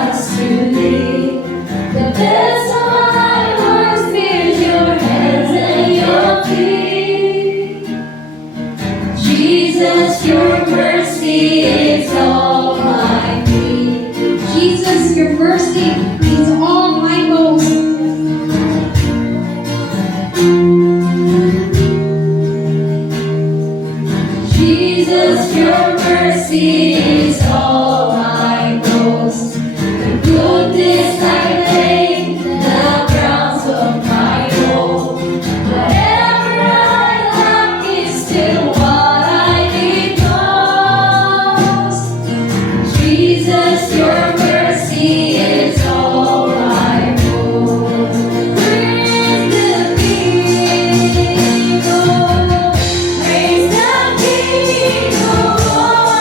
Christ to thee. The best of my heart fears your hands and your feet. Jesus, your mercy is all I need. Jesus, your mercy is all I boast. Jesus, your mercy is all I boast. The goodness I claim, the grounds of my hope. Whatever I lack is still what I need most. Jesus, your mercy is all I boast. Praise the King, oh, praise the King, oh, I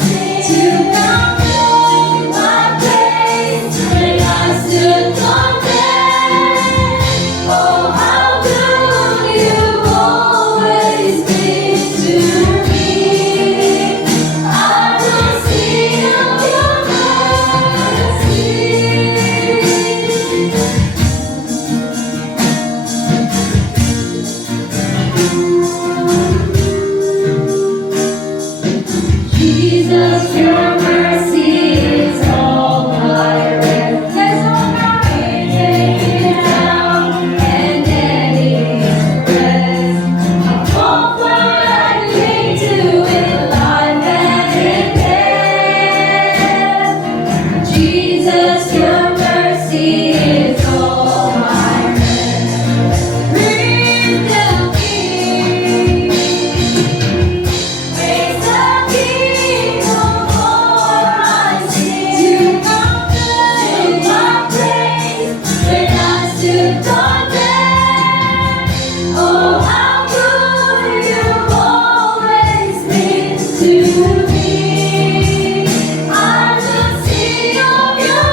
sing. To come in my place when I stood condemned. Oh, how good you've always been to me. I will sing of your mercy. Jesus, your mercy is all I read. Yes, all I lay it down and then express. I fall for I cling to in life and in death. Jesus, your mercy is all I read. Praise the King. Praise the King, oh, I sing. To come in my place when I stood condemned. Oh, how good you've always been to me. I will sing of your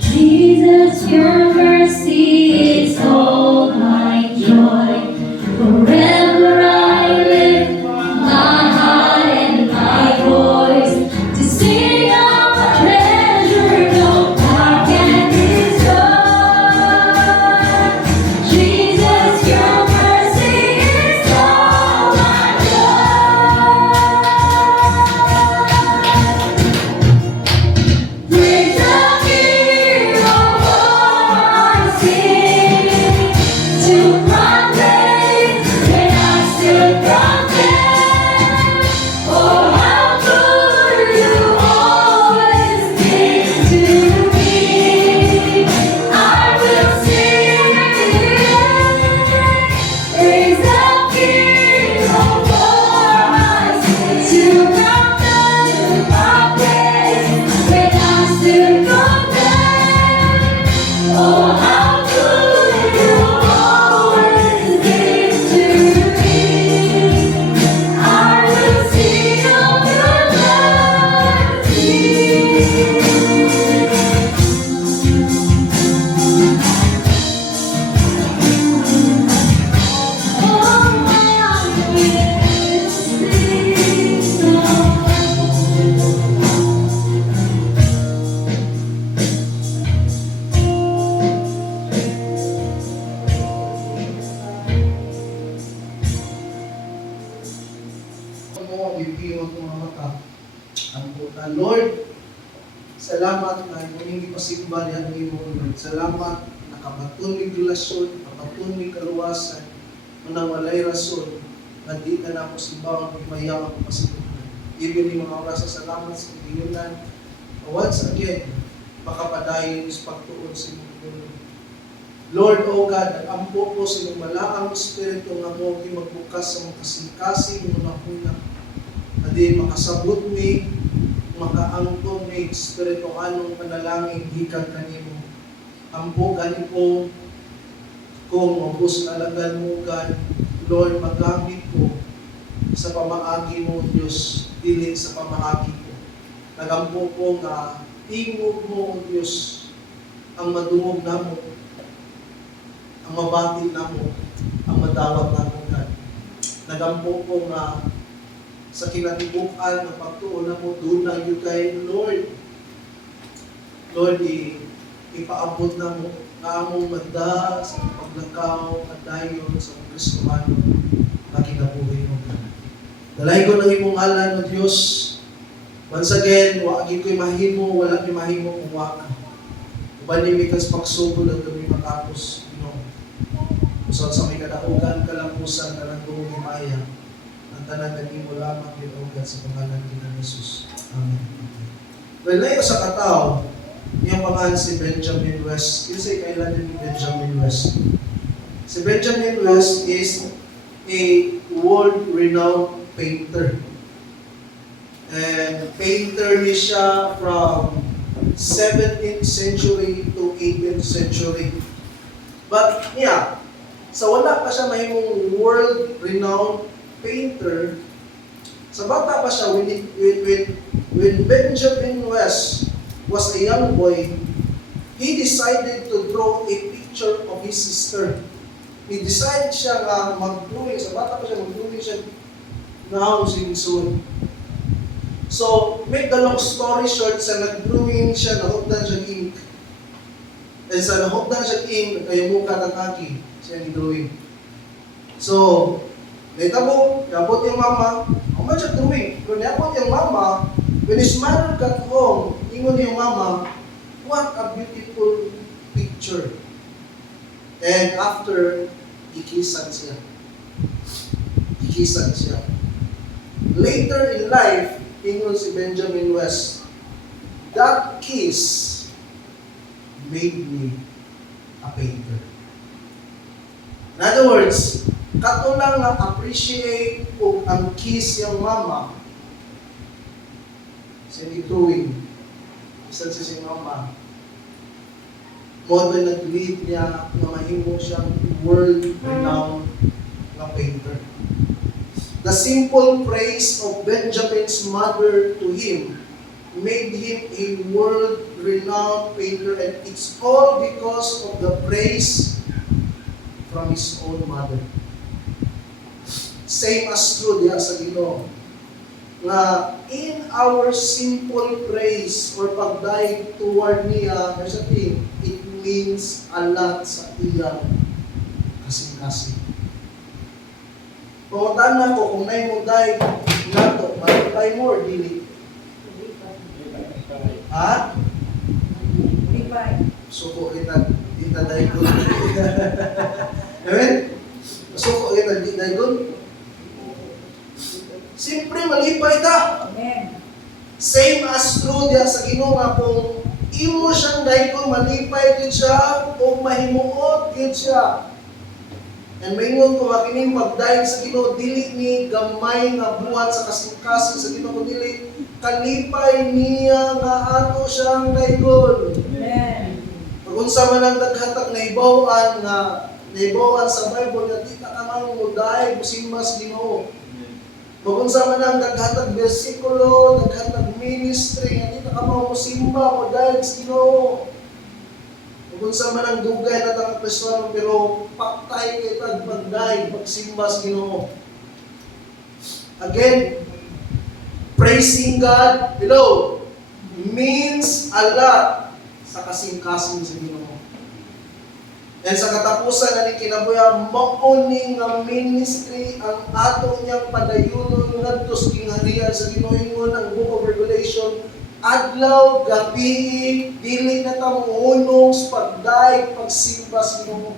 Jesus, your mercy is all my joy. Forever I lift my heart and my voice to sing of a treasure no power can destroy. Jesus, your mercy is all my joy. Praise the King, oh, I sing. To my place when I stood condemned. Oh, how good you've always been to me. I will sing praise the King, oh, I sing. To come to my place when I stood condemned. Oh, how good you've always been to me. I will sing of your mercy. Oh, I will mo, ibibiwan ko mga mata. Ang puta, Lord, salamat na humingi pasigbali ang iyong Lord. Salamat, nakabaton may relasyon, nakabaton may kaluwasan, manang walay rason, na di na ako simbahan, mayang ako pasigbali. Even yung mga oras sa salamat sa pagdihunan, once again, makapadayon sa pagtuon sa iyong Lord, O God, ampo po sa iyong malaang Espiritu nga mo magbukas sa mga kasing-kasing mga hunang na di makasabot mi, makaangkon mi, Espiritu anong panalangin, hikan kanimo. Ampo gani po kung mabus alagan mo God, Lord, magamit ko sa pamaagi mo, Diyos, dili sa pamaagi ko. Nagampo ko nga, tingog mo, Diyos, ang madungog namo, ang mabatil namo, ang madawat namo, God. Nagampo ko nga, sa kinatibukan ng pagtuon na mo, doon na yun kay Lord. Lord, ipaabot na mo, na among manda sa paglakaw at dayon sa Kristohano na kinabuhi mo. Dalay ko ng imong ngalan o Diyos. Once again, waagin ko'y mahimo, wala ko'y mahimo kung waka. Ubanimikas pagsugod at kami matapos. Usap sa may kadaugan, kalampusan, kalandong himaya. Ang tanan mo lamang binugan sa pangalan ni Jesus. Amen. Well, ngayon sa katao, yung pangalan si Benjamin West. Kasi kailan din ni Benjamin West. Si Benjamin West is a world-renowned painter. And painter niya siya from 17th century to 18th century. But yeah, sa wala pa siya mahimong world-renowned painter, sa bata pa siya, when Benjamin West was a young boy, he decided to draw a picture of his sister. He decided siya nga mag-drawing, sa bata pa siya mag-drawing siya now soon. So, make the long story short, sa nag-drawing siya, nahugdan siya ink. And sa nahugdan siya ink, nagkayamuka ng aki, siya nag-drawing. So, naitabo, yabot yung mama, ang man siya drawing. Pero yabot yung mama, when his mother got home, ingon yung mama, what a beautiful picture. And after, ikisan siya. Ikisan siya. Later in life, ingon si Benjamin West, that kiss made me a painter. In other words, katulang nga appreciate o ang kiss yung mama sa drawing. Isa si mama. Modo nag-lead niya na mahimo siyang world-renowned na painter. The simple praise of Benjamin's mother to him made him a world-renowned painter, and it's all because of the praise from his own mother. Same as true diya sa Ginoo. Nga in our simple praise or pagdaig toward niya, there's a thing, it means a lot sa iya kasing-kasing. Pamutan na ko kung may mo daig nato, matay mo or dili? Ha? Suko kita daig ko. Amen? Suko kita daig ko. Siyempre, malipay ta. Amen. Same as true diya sa Ginoo nga kung imo siyang daiko, malipay gid siya o mahimuot gid siya. And maingon ko makining pagdayon sa Ginoo, dili ni gamay nga buhat sa kasing-kasing sa Ginoo, dili kalipay niya nga ato siyang daigon. Amen. Pag unsa man ang daghatag naibawan sa Bible nga di ka man mo daig musimba sa Ginoo. Pag unsa man ang daghatag bersikulo, daghatag ministry, nga di ka man musimba mo daig sa Ginoo. Kung sa man ang dugay na tangang Kristohano, pero paktay kay tag magday, magsimba sa Ginoo. Again, praising God, hello, means a lot sa kasing-kasing sa Ginoo. And sa katapusan na ni kinabuya, mauning nga ministry ang ato niyang padayunon ngadto sa kingharian sa Ginoo. Ingon ang Book of Revelation, adlaw, gabi, dili na ta muunong sa pagdaig, pagsimba sa Ginoo.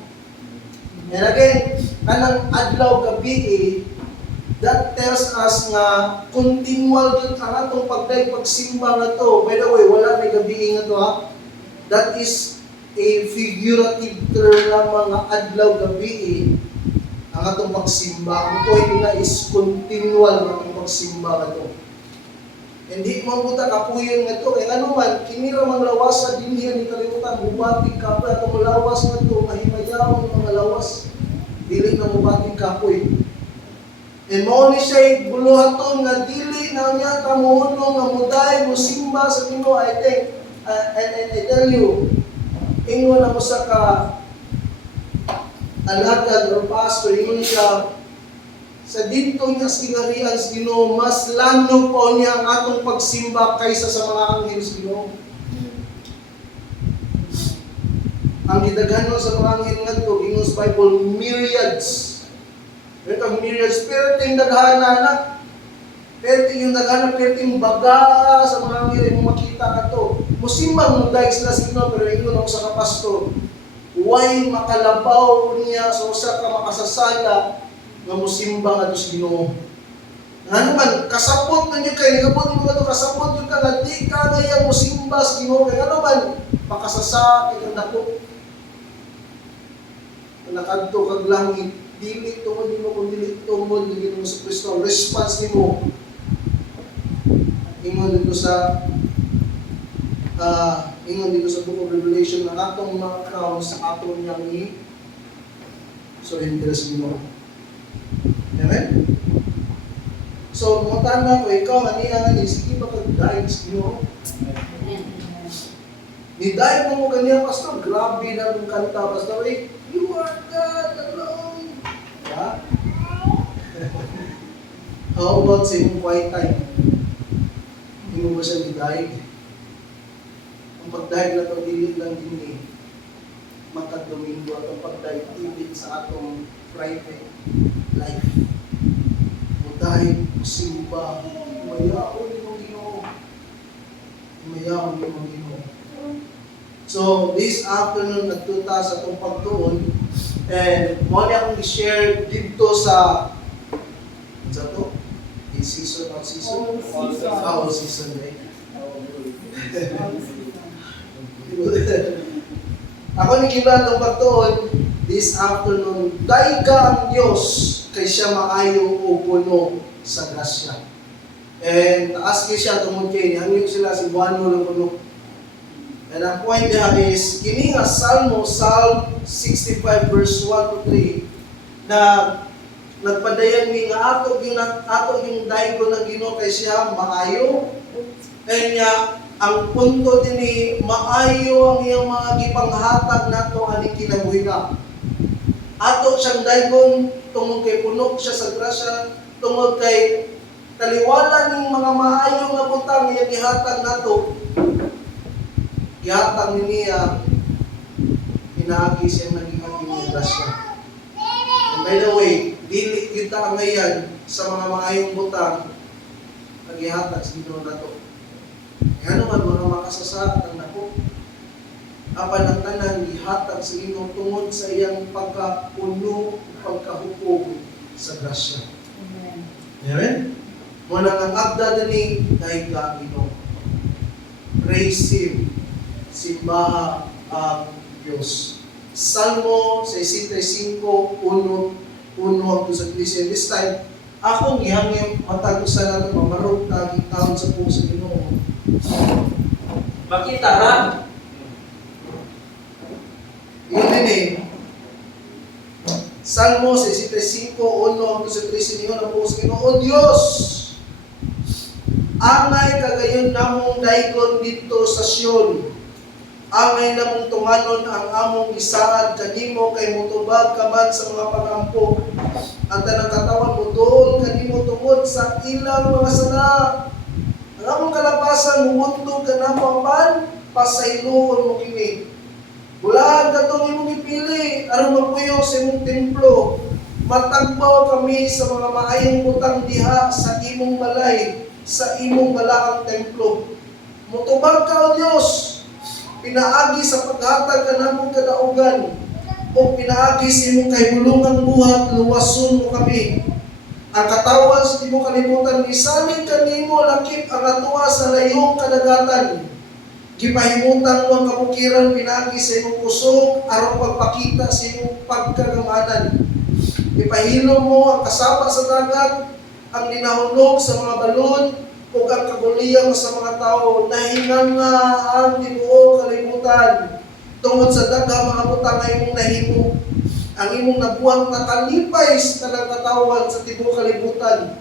And again, kanang adlaw, gabi, that tells us nga continual yun ang atong pagdaig, pagsimba nga to. By the way, wala may gabi nga to ha. That is a figurative term na mga adlaw, gabi, ang atong pagsimba. Ang point na is continual ang atong pagsimba nga to. Hindi mo buta kapuyon nga to. Ano man, kinira mang lawas sa dinhiyan ni kalimutan, bumating ka pa, itong lawas nga to, mahimaya kaon mga lawas. Dili na mo bating kapoy. And mao ni siya buluhaton nga dili na niya kamuhunong nga muday mo simba sa Ginoo. I think and I tell you, ingon na mo sa ka alagad or pastor, ingon siya sa dito niya sinarian sa Ginoo, mas lalo po niya ang atong pagsimba kaysa sa mga anghel sa Ginoo. Ang gidaghanon sa mga anghel ngadto gingon sa Bible, myriads. Ito myriads, pero ting daghana na. Pero yung daghana, pero ting baga sa mga anghel mo makita ka to. Musimbang mo dahil sila sa Ginoo, pero ingon ako sa kapastor, why makalabaw niya sa usa ka makasasala nga musimba nga sa Ginoo. Ano man, kasapot na niyo kay nagabot mo nga to, kasapot niyo ka nga di ka ngayang musimba sa Ginoo. Kaya ano man, makasasa kay kang dako. Nakadto kag langit, dili tungod nimo kung dili tungod ni Ginoo sa Kristo. Ang response nimo ingon dito sa Book of Revelation na atong mga crowns sa atong niyang so hindi sa Ginoo. Amen? So, mga tanda ko, ikaw, maniya nga, sige ba kag-dive sa Ginoo? Ni-dive mo kaniya, Pastor, grabe na mong kanta, Pastor, you are God alone. Yeah? How about sa imong quiet time? Hindi mo ba siya ni-dive? Ang pag-dive na ito, dili lang din makad-domingo at ang pag-dive dili sa atong private life. Dahil simba, mayaon ni mong Ginoo. Mayaon ni mong Ginoo. So, this afternoon, nagtuta sa itong pagtuon, and muli akong i-share dito sa to? Season, not season? All season, right? Ako ni Kiban itong pagtuon, this afternoon, daiga ang Diyos kay siya maayo o puno sa grasya. And taas kay siya tungod kay hangyo sila si Buano lang puno. And ang point niya is, kini nga Psalm 65 verse 1 to 3 na nagpadayan ni nga ato yung daigo ng Ginoo kay siya maayo. And niya ang punto din ni maayo ang iyang mga gipanghatag nato ani kinabuhi na. Ato siyang daigon tungod kay puno siya sa grasya, tungod kay taliwala ning mga maayo nga butang nga gihatag nato. Gihatag niya pinaagi siya naging ang grasya. And by the way, dili kita ngayon sa mga maayong butang nga gihatag sa Ginoo nato. Ano man mga makasasat ang nako. Apan ang tanan gihatag sa Ginoo tungod sa iyang pagkapuno, pagkahupog sa grasya. Amen. Muna ang agda din dahil ka Ginoo. Praise Him. Simbaha ang Diyos. Salmo 65, 1 sa Iglesia. This time, akong ihangin matagusan natin mamarog na gitawon sa puso Ginoo. Makita ha? Yun din Salmo 65, 1 sa 13 niyo na puso Ginoo. O Diyos, angay kagayon namong daigon dito sa Sion. Angay namong tunganon ang among isaad kanimo kay mutubag ka man sa mga pagampo. Ang tanang katawan mo doon kanimo tungod sa ilang mga sala. Ang among kalapasan mumuntog ka na paman pasayloon mo kini. Bulaan ka itong imong ipili aron magpuyo sa imong templo. Matagbaw kami sa mga maayong butang diha sa imong balay, sa imong balaang templo. Mutubag ka o Diyos, pinaagi sa paghatag ka namong kadaugan, o pinaagi sa imong kahibulungang buhat, luwason mo kami. Ang katawan sa imong kalibutan, isalig kanimo lakip ang atuwa sa layong kadagatan. Gipahimutan mo ang kabukiran, pinaagi sa imong kusog, aron pagpakita sa imong pagkagamanan. Ipahilo mo ang kasama sa dagat, ang linahulog sa mga balod, o ang kaguliyang sa mga tao, nahingan nga ang tibuo kalimutan, tungod sa daghang mga butang na imong nahimo. ang imong nabuhat na kalipay sa tanang katawhan sa tibuok kalibutan.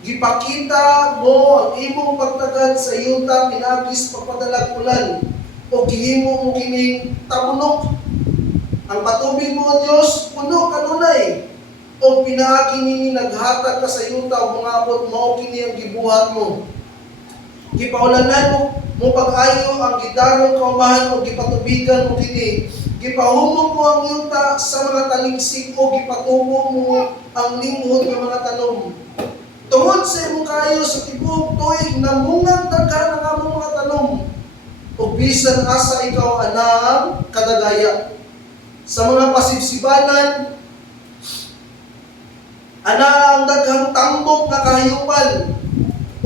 Gipakita mo ang imong pagtagad sa yuta pinagis pagpadalag ulan o gihimo mo kining tabunok. Ang patubig mo, O Dios, puno kanunay o pinaagi nini naghatag ka sa yuta o mga abot mao kini ang gibuhat mo. Gipaulanan mo pag-ayo ang gidarong kaumahan o gipatubigan mo kini. Gipahumog mo ang yuta sa mga taligsik o gipatubo mo ang lingkod ng mga tanom. Tungod sa imong kayo sa tibuok tuig namungan daghan ang among mga tanom. O bisan asa ikaw anang kadagaya. Sa mga pasibsibanan, ang daghang tambok na kahayupan,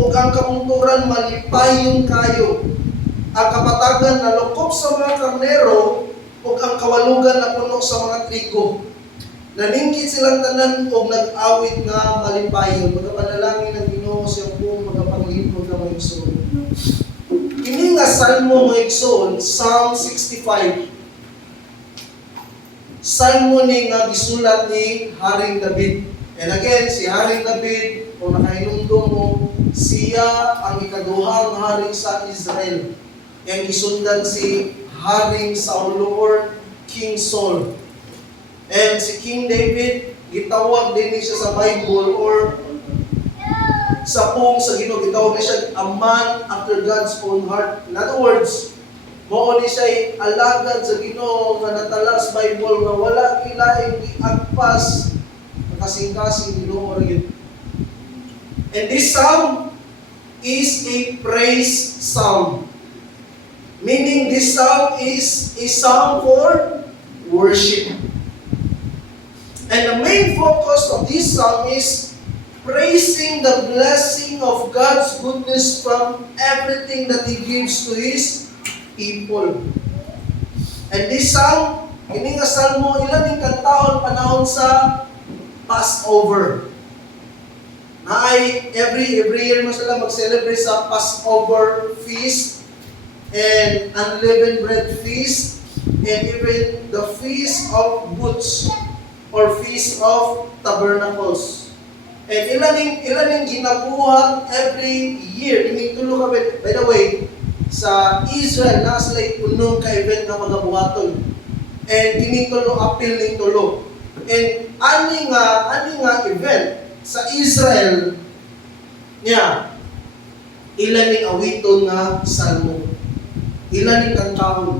ug ang kamungturan malipayon kayo. Ang kapatagan na lukop sa mga karnero, ug ang kawalugan na puno sa mga trigo. Naningkit silang tanan ug nag-awit nga malipayon. Magapanalangin ang Ginoo siyang buong magapanglingkod nga mga igsoon. Kini nga salmo mga igsoon, Psalm 65. Salmo ni nga gisulat ni Haring David. And again, si Haring David, kung nakahinumdum mo, siya ang ikaduhang hari sa Israel. Yang gisundan si Haring Saul or King Saul. And si King David, gitawag din siya sa Bible or sa pong sa Ginoo, gitawag niya siya a man after God's own heart. In other words, mao ni siya alagad sa Ginoo nga natala sa Bible nga wala kilaing giagpas kasing-kasing Ginoo rin. And this psalm is a praise psalm. Meaning this psalm is a psalm for worship. And the main focus of this psalm is praising the blessing of God's goodness from everything that He gives to His people. And this psalm, ini nga salmo, ilan yung kantahon panahon sa Passover. Na ay every year mo sila mag-celebrate sa Passover feast and unleavened bread feast and even the feast of booths or Feast of Tabernacles. And ilan yung ginabuhat every year. Tulo ka, by the way, sa Israel, na sila unong ka-event na magabuhaton. And tulo, apil ng tulo. And ani nga event sa Israel, ilan yung awiton nga salmo. Ilan yung kantahon.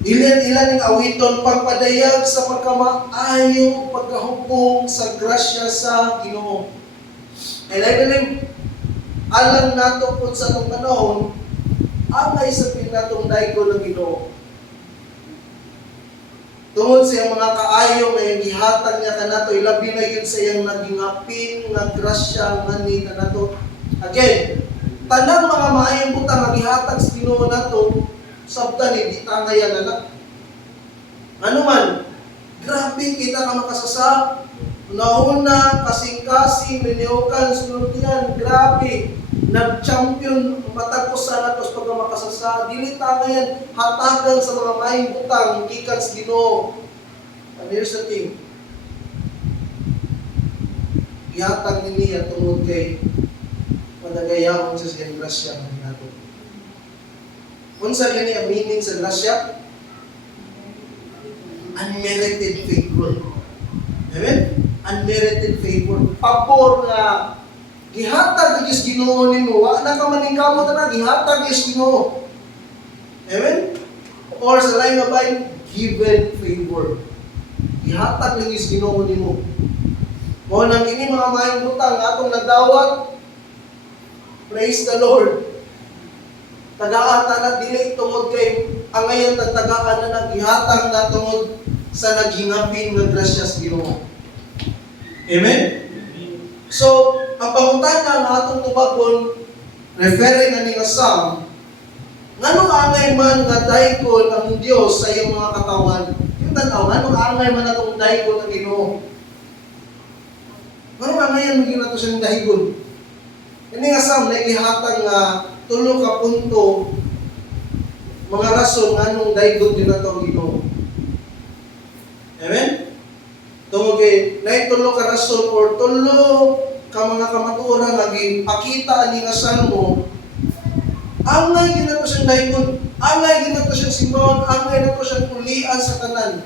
Ilan yung awiton pagpadayag sa pagkamaayo, pagkahupong sa grasya sa Ginoo. And I believe, alam nato kung sa itong panahon, angay sabihin natong daigo ng Ginoo. Tungod sa iyang mga kaayo na yung gihatag niya kanato, ilabi na yun sa iyang nagingapin, nga grasya, nga ni kanato. Again, tanang mga maayong butang nga gihatag sa Ginoo nato, sabta ni di tangayan na. Ano man, grabe kita ka makasasa. Nauna, kasing-kasing, liniukan, sunod yan, grabe. Nag-champion, matagos sa natos pagka makasasa. Dili tangayan, hatagan sa mga maayong butang, gikan sa Ginoo. And here's the thing. Gihatag ni niya tungod kay madagayawon sa siyang grasya ng nato. Unsa gani ang meaning sa grasya? Unmerited favor. Amen? Unmerited favor. Pabor nga gihatag is Ginoo nimo, wa na ka maningkamot na gihatag is Ginoo. Amen? Or sa lain nga bay, given favor. Gihatag lang is Ginoo nimo. Mo nang kini mga maayong butang atong nagdawat. Praise the Lord. Tagaan na dili tungod kay ang ngayon tagaan na naghihatag na tungod sa naghingapin nga grasya sa Ginoo. Amen? So, ang pangutana nga atong tubagon, referring ani nga psalm, nganong angay man nga daykon ang Dios sa iyong mga katawan? Yung tanaw, nganong angay man atong daykon ang Ginoo? Nganong angayan maging nato siyang daykon? Ini nga psalm na ihatag nga tulo ka punto mga rason nganong daygon din nato ang Ginoo. Amen? Tungod kay naitulo ka rason or tulo ka mga kamaturan lagi pakita ani nga salmo. Angay ginato siyang dayon, angay ginato siyang simbahon, angay nato siyang ulian sa tanan.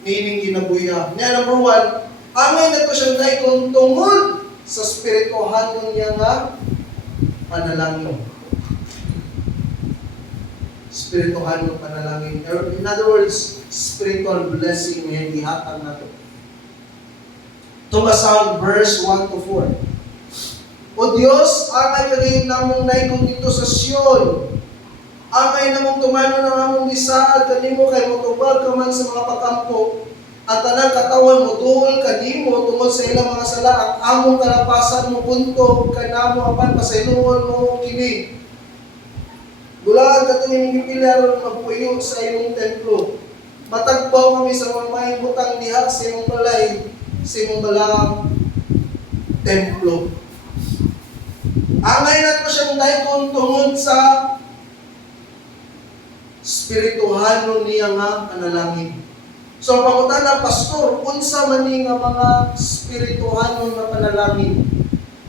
Meaning ginabuya. Niya number 1, angay nato siyang dayon tungod sa spirituhan niya nga panalangin. Spirituhan ng panalangin. In other words, spiritual blessing nga gihatag nato. Tumasang verse 1 to 4. O Diyos, angay kagayon namong naikong dito sa Sion. Angay namong tumano ng among gisaad kanimo kay motubag ka man sa mga pagkampo. At tanang katawan mo duol kanimo tungod sa ilang mga sala ang among kalapasan mo punto kanamo apan pasayloon mo kini. Bulaan ka ito pilar magpuyo sa imong templo. Matagpaw kami sa mga mahing butang diha sa imong balay, sa imong balang templo. Angay na ito siyang daikon tungod sa spirituhanon niya nga panalangin. So, pangutan na, Pastor, unsa man ni nga mga spirituhanon nga panalangin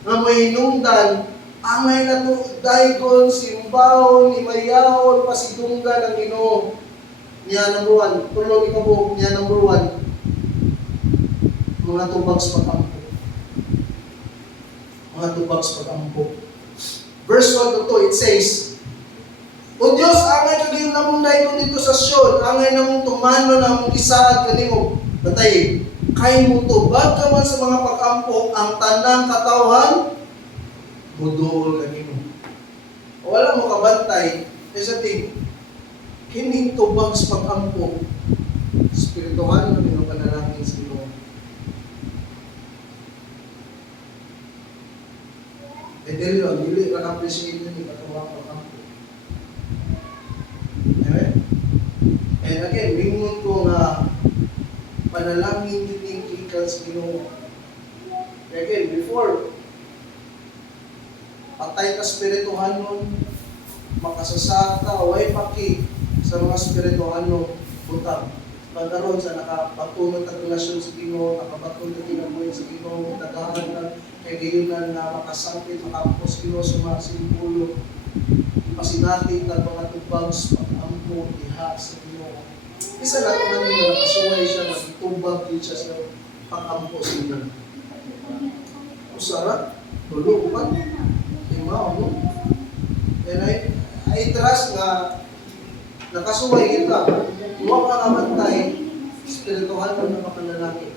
nga may hinungdan, angay na ito daikon, simbahon, imayahon, pasidunggan ng Ginoo. Niya number 1, tulong ikabuk, niya number 1, mga tubags pag-ampo. Mga tubags pag-ampo. Verse 1 to 2, it says, O Diyos, angay kagayon namong daikon dito sa Sion, angay namong tumano na among gisaad kanimo. Batay, kay mo tubag ka man sa mga pag-ampo, ang tanang katawhan, muduol kanimo. Wala mo kabantay, isa ting, kining tubag sa pag-ampo, spirituhan ng mga panalangin sa Ginoo. I tell you, ang dili ka appreciate yun, ikatawa pag-ampo. Amen? And again, lingon ko nga panalangin yung ikan sa Ginoo. Again, before, patay ka spirituhan nun, makasasaka, way paki sa mga spirituhan nun, butang. Pagkaroon sa nakapatunan ng relasyon sa Ginoo, nakapatunan ng kinabuhi sa Ginoo, tagahan ng kay gayunan na makasangkit, makapos Ginoo sa mga simpulo, pasinati ng mga tubags, pag-ampo, diha sa Ginoo. Isa na ito namin na nakasuway siya, nagtubag din siya sa pag-ampo sa Ginoo. Usara, tulog pa, lima o no? And I trust na nakasuway kita, huwag ka kamantay, spirituhan mo ng kapanalangin.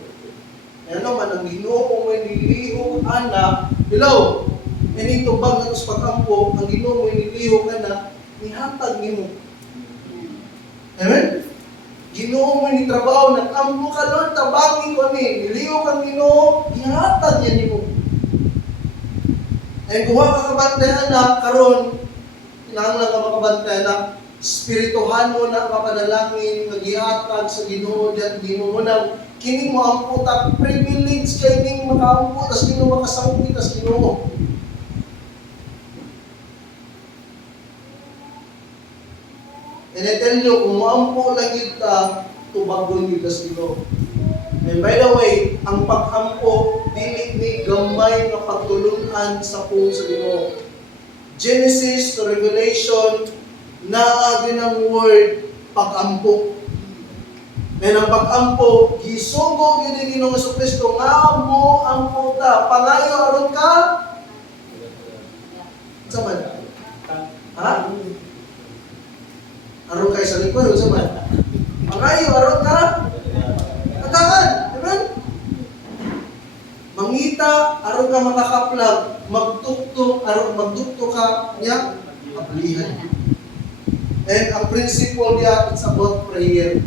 Kaya naman, ang Ginoo kung may nilihok, anak, hello, may tubag na sa pag-ampo, ang Ginoo mo nilihok, anak, nihatag nimo. Amen? Ginoo mo ni trabaho, nag-ampo ka Lord, tabangin ko ni, nilihok ang Ginoo, nihatag niya nimo. And kung ka kabantay, anak, karon, kinahanglan ka makabantay, anak, spirituhan mo na kapanalangin, mag-ihatag sa Ginoo, diyan Ginoo mo na, kini mo ang puta, privilege kay ning makaampo, tas Ginoo makasangki, tas Ginoo. And I tell you, kung maampo lang yun ta, tubagon yun tas Ginoo. And by the way, ang pag-ampo, dili ni gamay na pagtulunan sa pong sa Ginoo. Genesis to Revelation, naagin ang word, pag-ampo. And ang pag-ampo, gisugo yun yung Ginoong Jesucristo, nga mo ang puta, pangayo aron ka? Sa man? Ha? Aron kayo sa likod, sa man? Pangayo aron ka? Katakan, amen? Mangita, aron ka makakaplag, magtukto, aron magtukto ka niya, kaplihan. And ang principle niya, it's about prayer.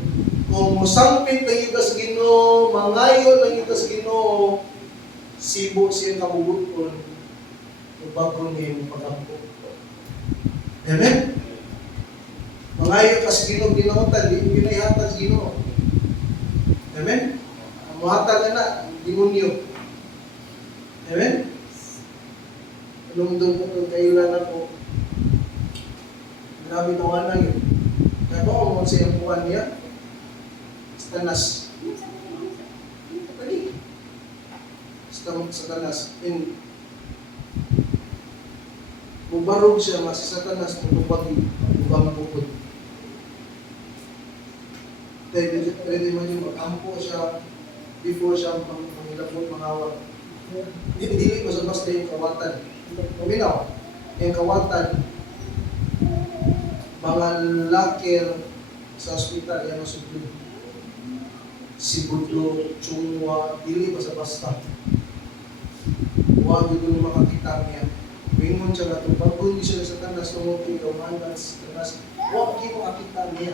Kung musampit lang ito sa Ginoo, mangayo lang ito sa Ginoo, sibo siya kabubuton, bago niya yung pag-ampo. Amen? Mangayo ka sa Ginoo, ginautan, di mo ginaihatag sa Ginoo. Amen? Ang muhatag na, demonyo. Amen? Lumdong ko kung kayo lang ako. Grabe naman na yun. Kaya ba kung siyang buwan niya? Tanas. Satanas. And mubarog siya nga si Satanas mutubagi ubang bukod. Pwede man yung mag-ampo siya before siya mangilabot mangawag. Dili ko sa basta yung kawatan. Paminaw, yung kawatan, mga lakir sa ospital, yan ang sudlo. Si Budlo, Chungwa, dili ba sa basta. Huwag yun yung makakita niya. Wingon siya na ito, bago hindi siya sa tanas, tumutin, kaumanan sa tanas, huwag yung makakita niya.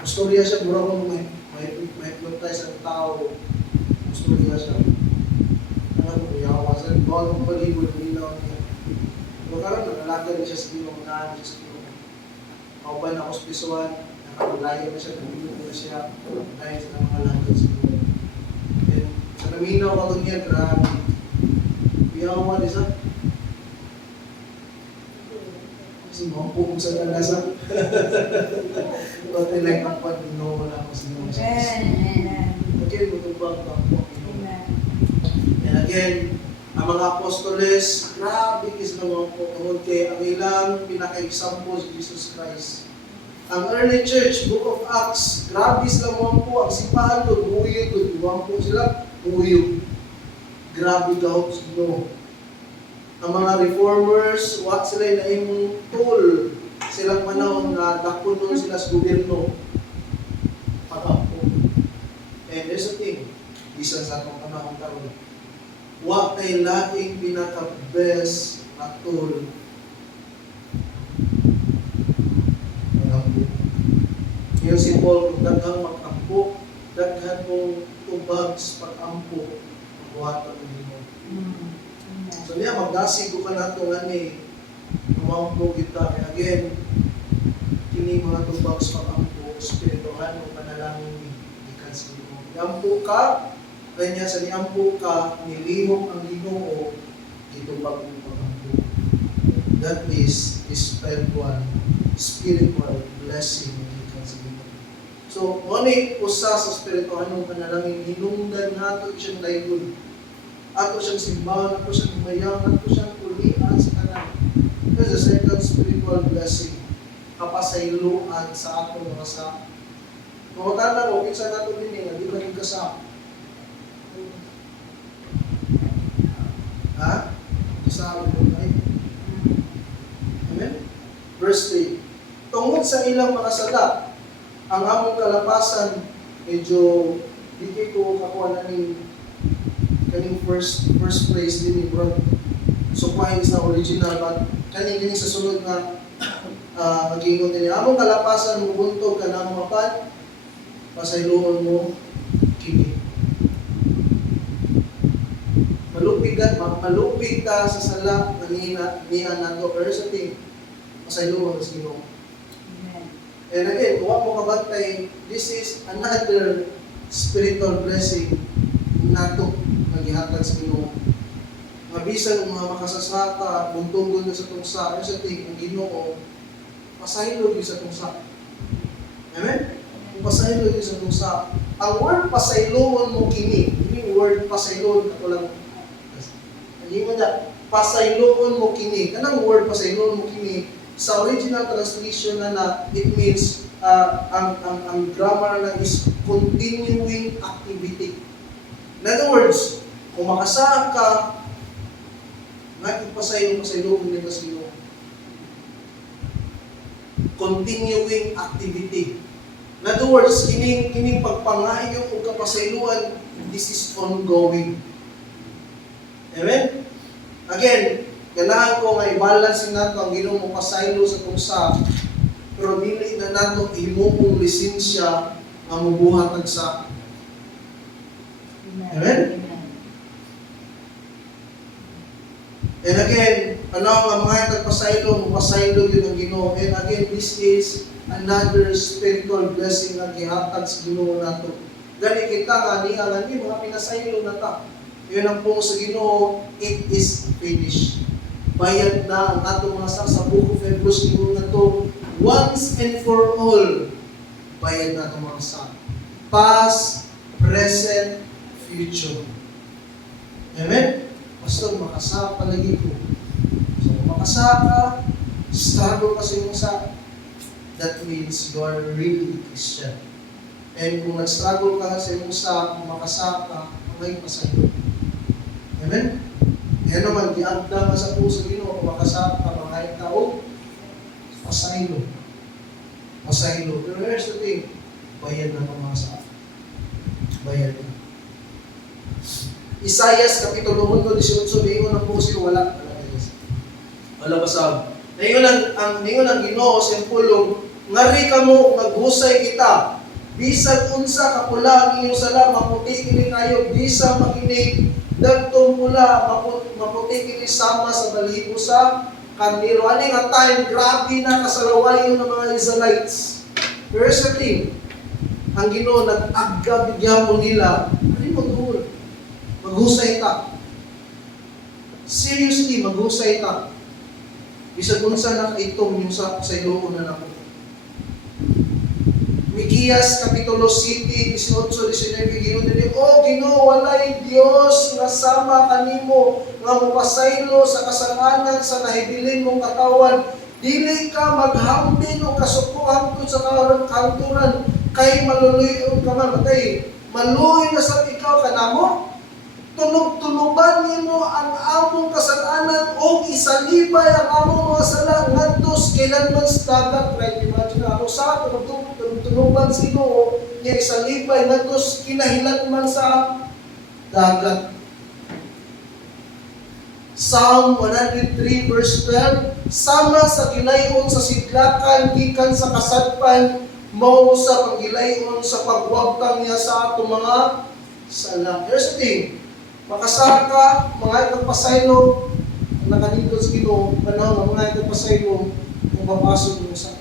Mastorya siya, mura kong may plotay sa tao, mastorya siya. Ano ko, yawa sa bawal ng palibot, ninaw niya. Magkaroon, nakalagay siya sa ginong, nakaan siya sa ginong. Kauban na hospisuan, nakapulayan na siya, nabibot na siya, dahil sa mga langit sa ginong. And sa naminaw ako niya, grabe. Yawa din sa. Kasi mga pukong sa kanasa. Pati lang ang pag-ino, wala ko sa ginong. Again, matubang pa po. And again, ang mga apostoles, grabe is na mga po. Kaya ang ilang pinaka-example si Jesus Christ. Ang early church, Book of Acts, grabe sila mga po. Ang sipahan doon, huyog doon. Iwan po sila, huyog. Grabe daw sino. Ang mga reformers, what sila na yung tool. Silang panahon na dakunon sila sa gobyerno. Pag-ampo. And there's a thing, bisan sa atong panahon karon. Wa kay laing pinaka-best na tool. Pag-ampo. Yung si Paul, kung daghang mag-ampo, daghan mong tubag sa pag-ampo, magbuhatan mo nimo. So niya, magdasig ko ka na ito nga ni umampo kita. And again, kini mga tubag sa pag-ampo, spirituhan o panalangin ikan sa Ginoo. Niampo ka, kanya sa niampo ka, nilihok ang Ginoo, itubag mo pag-ampo. That is spiritual blessing ikan sa Ginoo. So, muna usa sa spirituhan ng panalangin, hinungdan nato siyang dayon. Ato siyang simbahan, ato siyang humayang, ato siyang kulian sa kanan. That's the second spiritual blessing. Kapasayloan sa ato mga sa. Kung matanda ko, kinsa nato din nga, di ba yung kasama? Ha? Kasama mo tayo. Amen? Verse 3. Tungod sa ilang mga sala, ang among kalapasan, medyo di ko kakuha na ni kaning first place din ni bro. So kuha is na original but kaning sa sunod na mag-ingon din among kalapasan mo buntog ka na mapan pasayloon mo kini. Malupig ta sa sala niya nato or sa ting pasayloon sa Ginoo. And again, huwag mo kabantay, this is another spiritual blessing nato nagihatag sa Ginoo. Mabisan ang mga makasasaka, buntunggon na sa tungsa, sa ting ang Ginoo, pasaylo din sa tungsa. Amen? Pasaylo din sa tungsa. Ang word pasayloon mo kini, hindi word pasayloon kato lang. Hindi mo na, pasayloon mo kini. Kanang word pasayloon mo kini, sa original translation na it means, ang grammar na is continuing activity. In other words, kung makasaka ka, nagpasaylo ka sa ilong nila sa ilong. Continuing activity. In other words, kining pagpangayo o kapasayluan, this is ongoing. Amen? Again, ganahan ko nga i-balance nato ang Ginoo mo pasaylo sa tungsa, pero dili na nato imong lisensya ang mubuhat sa. Amen? And again, ano nga mga tagpasaylo, mapasaylo yun ang Ginoo. And again, this is another spiritual blessing na gihatag sa Ginoo nato. Gani kita nga niya nga ni mga pinasaylo na ta. Yun ang pong sa Ginoo, it is finished. Bayad na ang atong mga sa Book of Hebrews Ginoo na to, once and for all. Bayad na atong mga sa. Past, present, future. Pastor, makasa palagi ko. So, kung makasa ka, struggle kasi mo sa, that means you are really a Christian. And kung nag-struggle ka sa iyong sa, kung makasa ka, may pasayo. Amen? Yan naman, diagda nga sa puso Ginoo, kung makasa ka, mga tao, pasaylo. Pasaylo. Pero here's the thing, bayad na pamasa. Bayad na. Isaias Kapitulo 1:18, niingon ang puso, wala. Wala pasab. Niingon ang Ginoo sa pulong, ngari ka mo, maghusay kita. Bisag unsa kapula ang iyong sala, maputi kini kayo. Bisag makinig, dagtong pula, maputi kini sama sa balibo sa kandiro. Ani nga time, grabe na kasalawayon ng mga Israelites. Here's the thing, ang Ginoo nag-agga bigyan mo nila, ano mo doon? Maghusay ta. Seriously, maghusay ta. Bisag unsa na itong yung sa iloob na nako. Mikias Kapitulo 7, 18-19, Ginoo nila, O Ginoo, walay Dios nga sama kanimo, nga mupasaylo sa kasalanan sa nahibilin mong katawan. Dili ka maghambin o kasukuhan ko sa kanturan, kay maluluyon ka man. Matay, maluoy na sa ikaw kanamo. Tunog-tunugan nimo ang among kasalanan o isalibay ang among mga sala ngadtos kailanman sa dagat. Right? Imagine ako sa tunog-tunugan sa Ginoo niya isalibay ngadtos kinahilatman sa dagat. Psalm 103 verse 12, sama sa gilayon sa sidlakan gikan sa kasadpan mao sa paggilayon sa pagwagtang niya sa ato mga sala. Here's the thing. Makasaka, mga itagpasaylo, nakanito sa Ginoo, panahon ng mga itagpasaylo, kung papasok mo sa.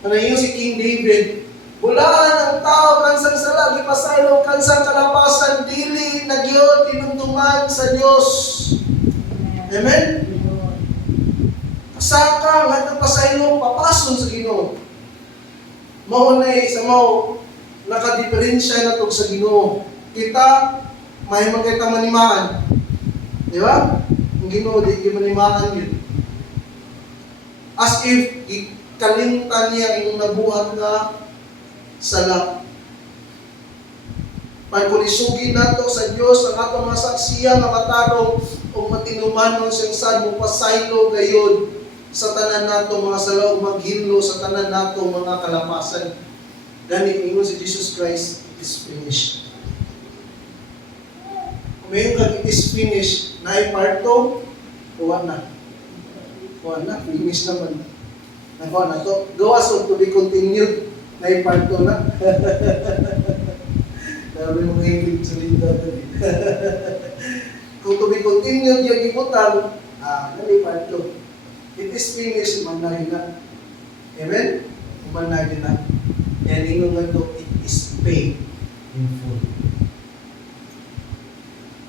Panayon si King David, bulaan ang tao, kansang sala, gipasaylo, kansang kalapasan, dili, nagyod, tinuntungan sa Diyos. Amen? Kasaka, mga itagpasaylo, papasok sa Ginoo. Maunay, sa mao, nakadiferensya na ito sa Ginoo. Kita, may magkita manimaan. Di ba? Ang Ginoo, di manimaan yun. As if, kalimtan niya yung nabuhat na sala. Pagkulisugin nato sa Diyos, ang atong mga saksiya nga matarong o matinumanon siyang sad mo pasaylo gayon sa tanan nato mga sala o maghinlo sa tanan nato mga kalapasan. Ganit ingon si Jesus Christ, it is finished. Ngayon kag it is finished, na-parto, kuha na. Kuha na, finish naman. Nakuha na to. Gawas o to be continued, na-parto na. Sabi mo ngayon yung salita doon. Kung to be continued yung ibutan, na-parto. It is finished, manahin na. Amen? Manahin na. Yan ingon nga to, it is paid in full.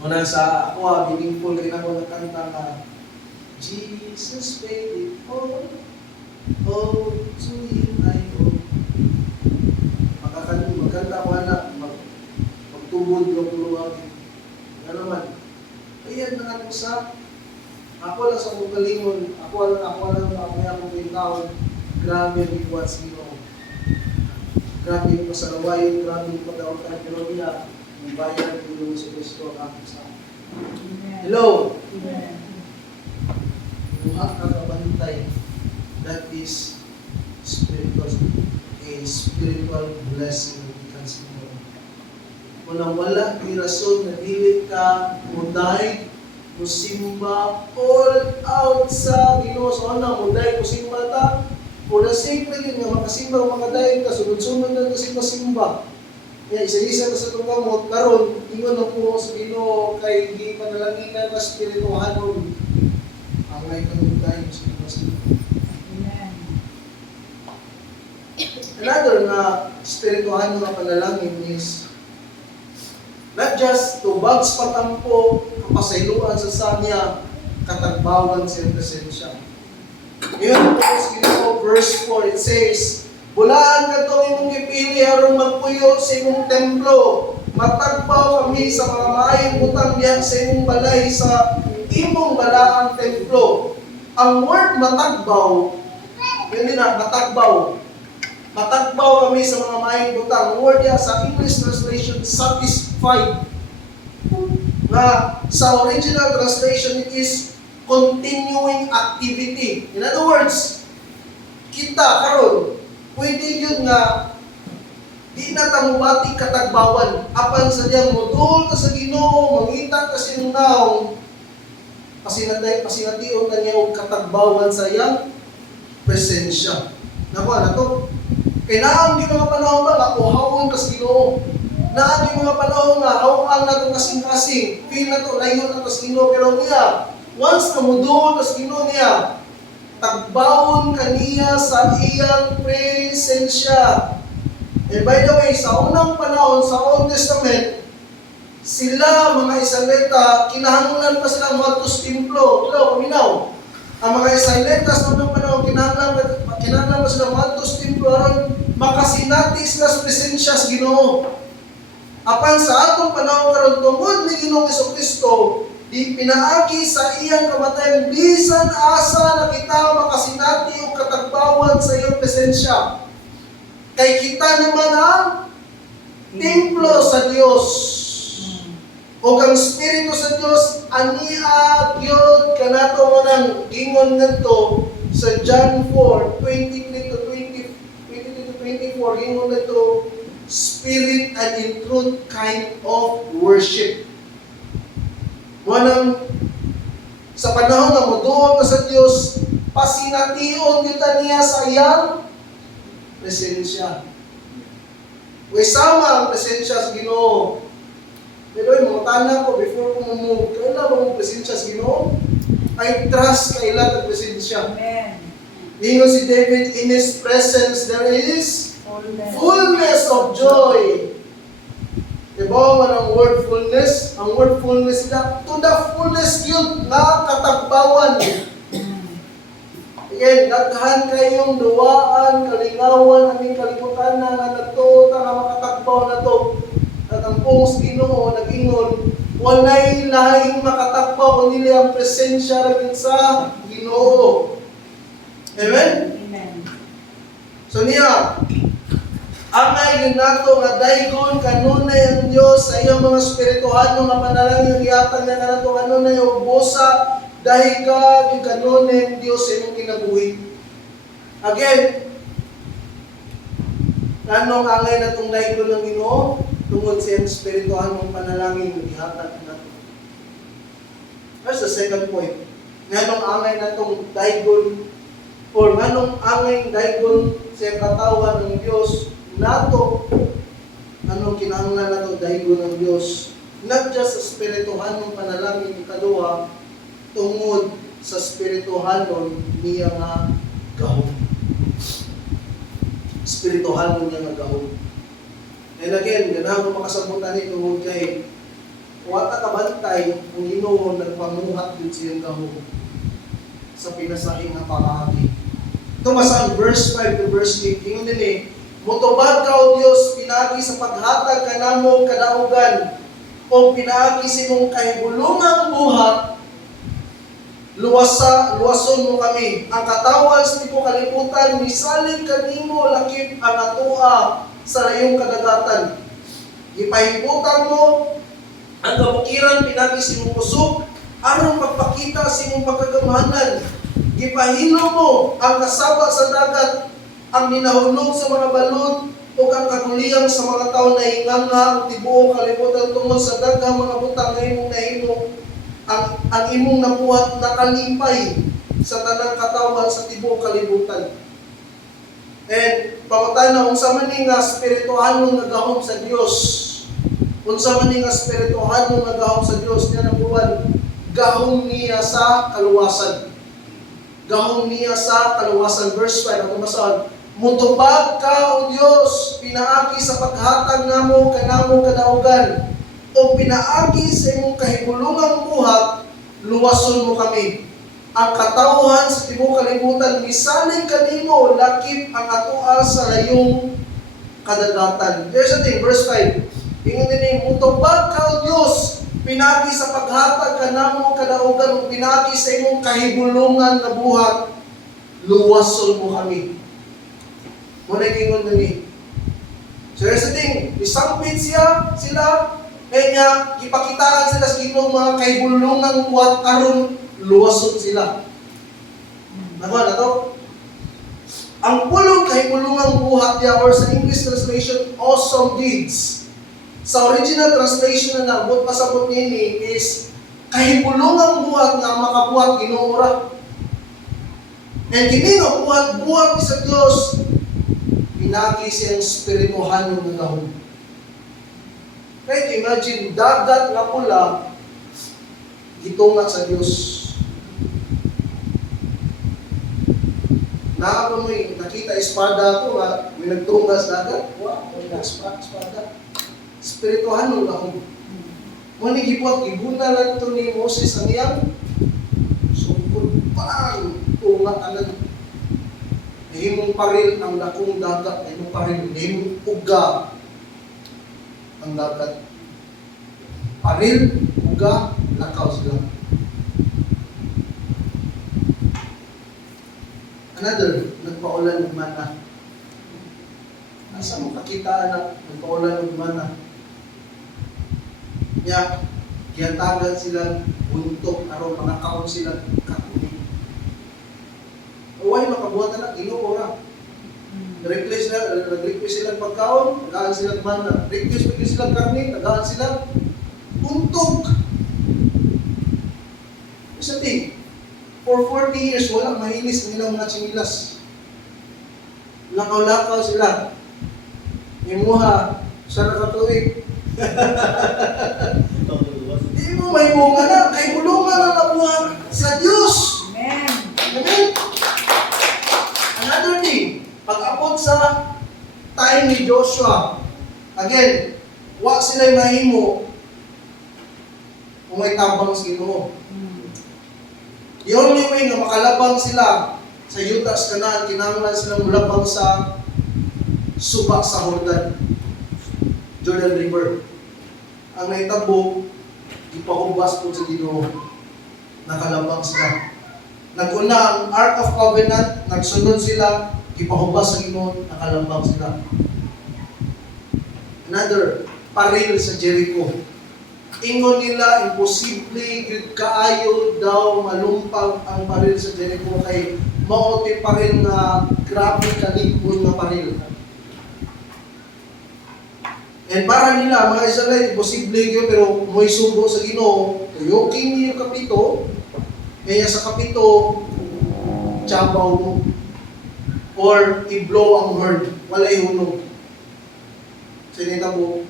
Muna sa ako, meaningful rin ako nakanta na Jesus paid it all, oh, to Him I owe. Magkanta ko na, magtubod yung luwagin. Ano naman? Ayan na nga sa, ako lang sa mong kalingon, ako lang, may akong may taon, grabe ang iwat sa Ginoo. Grabe yung pasalawayin, grabe yung pagkawakan, pero niya, ang bayan ng Diyos sa Kristo ang aking sa akin. Hello? Buha ka kabantay. That is spiritual. A spiritual blessing na ikan sa Ginoo. Kung wala, may rason na dili ka, muday, musimba, all out sa Ginoo. So ano, muday, musimba ta, for the sake na yun, nga makasimba o makadayin ka, sunod-sunod na kasi masimba. Kaya isa-isa na sa tugamot, karon ingon na po sa Ginoo kay di panalanginan na spirituhanon ang may kanugdayon sa Ginoo. Another na spirituhanon na panalangin is not just to bags patampo, kapasayloan sa sanya, katagbawan sa presensya. Ngayon po sa Ginoo, verse 4, it says, bulaan ka itong imong ipili harong magpuyo sa imong templo. Matagbaw kami sa mga maayong butang diyan sa imong balay sa imong balaang templo. Ang word matagbaw, yun din na, matagbaw. Matagbaw kami sa mga maayong butang. Ang word niya sa English translation, satisfied. Na sa original translation, it is continuing activity. In other words, kita karon pwede yun nga di na tamubati katagbawan. Apan sa diyang modul ka sa Ginoo, mangita ka sinunaw, pasinatiyon na niya og katagbawan sa iyang presensya. Nakuha na to. Kaya naam yung mga panahon ba, nakuhawon ka sa Ginoo. Naam yung mga panahon nga, hawaan na itong kasing-kasing. Feel na to, layo na to sa Ginoo. Pero niya, once na modul ka sa Ginoo niya, tagbawon ka niya sa iyang presensya. And by the way, sa unang panahon, sa Old Testament, sila, mga Israelita, kinahanglan pa silang mga templo. Ito, paminaw. Ang mga Israelita sa unang panahon, kinahanglan pa silang mga templo aron makasinati sila sa presensya sa Ginoo. Apan sa atong panahon karon tungod ni Ginoong Jesucristo, di pinaagi sa iyang kamatayan bisan asa na kita makasinati og katagbawan sa iyang presensya. Kay kita naman ang templo sa Dios. O ang Espiritu sa Dios ania gyud kanato mo nang gingon ngadto sa John 4:23 to 24 gingon ngadto spirit and in truth kind of worship. Wanang sa panahon na moduol ka sa Dios, pasination kita niya sa iyang presensya. Way sama ang presensya sa Ginoo. Pero yung mga tanan ko, before ko move, kailan ba mong presensya sa Ginoo? I trust kailan ang presensya. Amen. Ingon si David, in His presence there is fullness of joy. Diba man ang word fullness? Ang word fullness na, to the fullness yun, na katagbawan. Again, daghan kayong duwaan, kalingawan, aming kalimutan na nagtuta na makatagbaw na to. At ang pong Ginoo nag-ingon, walay lahing makatagbaw kundi ang presensya rin sa Ginoo. Amen? Amen. So niya, angay yun nato nga daygon kanunay ang Dios sa iyang mga spirituhano nga panalangin gihatag na nato kanunay og busa dahil ka yung kanunay ang Dios sa imong kinabuhi. Again, anong angay natong daygon ng Ginoo tungod sa iyang spirituhanong panalangin nga gihatag nato. That's the second point. Nganong angay natong daygon or nganong angay daygon sa katawan ng Dios nato, anong kinahanglan nato daygon ng Dios, not just sa spirituhanong panalangin ikaduha, tungod sa spirituhanon niya nga gahom. Spirituhanon niya nga gahom. And again, ganahan mo makasabutan ni tungod kay wata kabantay kung Ginoo nagpamuhat din siyang gahom sa pinasahing nga pakaagi. Ito masang verse 5 to verse 8. Ingon din eh, mutubag ka o Diyos, pinaagi sa paghatag ka namo kadaugan, o pinaagi sa imong kahibulungang buhat, luwason mo kami. Ang katawan sa tipo kalibutan, misalig kanimo lakip ang atua sa layong kadagatan. Ipahibutan mo ang kabukiran pinaagi sa imong pusok, aron pagpakita sa imong pagkagamahanan. Gipahilo mo ang kasaba sa dagat, ang ninahulog sa mga balod, o ang kaguliyang sa mga tao na hinganga ang tibuok kalibutan tungod sa daghang mga butang na imong nahimo, ang imong nabuhat nakalipay sa tanang katawan sa tibuok kalibutan. And pangutana na, unsa man ni nga spirituhanong nagahom sa Dios? Unsa man ni nga spirituhanong nagahom sa Dios? Niya nabuhan, gahom niya sa kaluwasan. Gahom niya sa kaluwasan. Verse 5, ang masahod, mutubag ka o Diyos, pinaagi sa paghatag namo kanamo kadaugan, o pinaagi sa imong kahibulungang buhat, luwason mo kami. Ang katawhan sa tibuok kalibutan, misalig kanimo, lakip ang atua sa layong kadagatan. There's a thing, verse 5. Ingon din, mutubag ka o Diyos, pinaagi sa paghatag kanamo kadaugan ug pinagi sa imong kahibulungan nga buhat, luwason mo kami. Muna gingon nami. So here's the thing, isampit sila, kaya ipakitaan sila sa Ginoo mga kahibulungan buhat aron luwason sila. Nakuha na to? Ang pulong kahibulungan buhat niya, or sa English translation, awesome deeds. Sa original translation na nabot pasabot nini is kahibulungan buhat nga makabuhat Ginoo ra. And kini nga buhat sa Dios, pinagi siyang spirituhan ng gahon. Right, imagine, dagat nga pula, gitunga sa Dios. Nakita espada ko nga, may nagtunga sa dagat. Wow, may espada. Spirituhan ng gahon. Muna gibuhat, gibuna lang ito ni Moses ang iyang sungkod pang tunga tanan. Nahimong paril ang dakong dagat, nahimong paril, nahimong uga ang dagat. Paril, uga, lakaw sila. Another, nagpaulan ng mana. Asa mo kakita na nagpaulan ng mana? Kaya, kiyatagan sila buntok, aron makakaon sila kakuni. Uway makabuhat na Ginoo ra. Nag-request sila pagkaon, nagaan sila mana. Request sila karne, nagaan sila buntok. Isa thing, for 40 years, walang mahilis ng ilang mga chinilas. Lakaw-lakaw sila. Imuha, sa nakatuig. Di mo may bunga na, kay bulungan na nabuhat sa Diyos. Amen. Another thing, pag-abot sa time ni Joshua, again, wa sila mahimo kung may tabang sa Ginoo. The only way na makalabang sila sa yutas Kanaan, kinahanglan silang mulabang sa suba sa Jordan River. Ang naitabo, ipahubas po sa Ginoo, nakalabang sila. Naguna ang Ark of Covenant, nagsunod sila, ipahubas sa Ginoo, nakalabang sila. Another, paril sa Jericho. Ingon nila, imposible, good kaayo daw malumpag ang paril sa Jericho kay maote paril na grabe kalikod na paril. And para nila, mga Israelite, imposible yun, pero may subo sa Ginoo, tuyukin niyo yung kapito, kaya sa kapito, tsabaw mo. Or i-blow ang horn, wala ihunog. Sinita mo,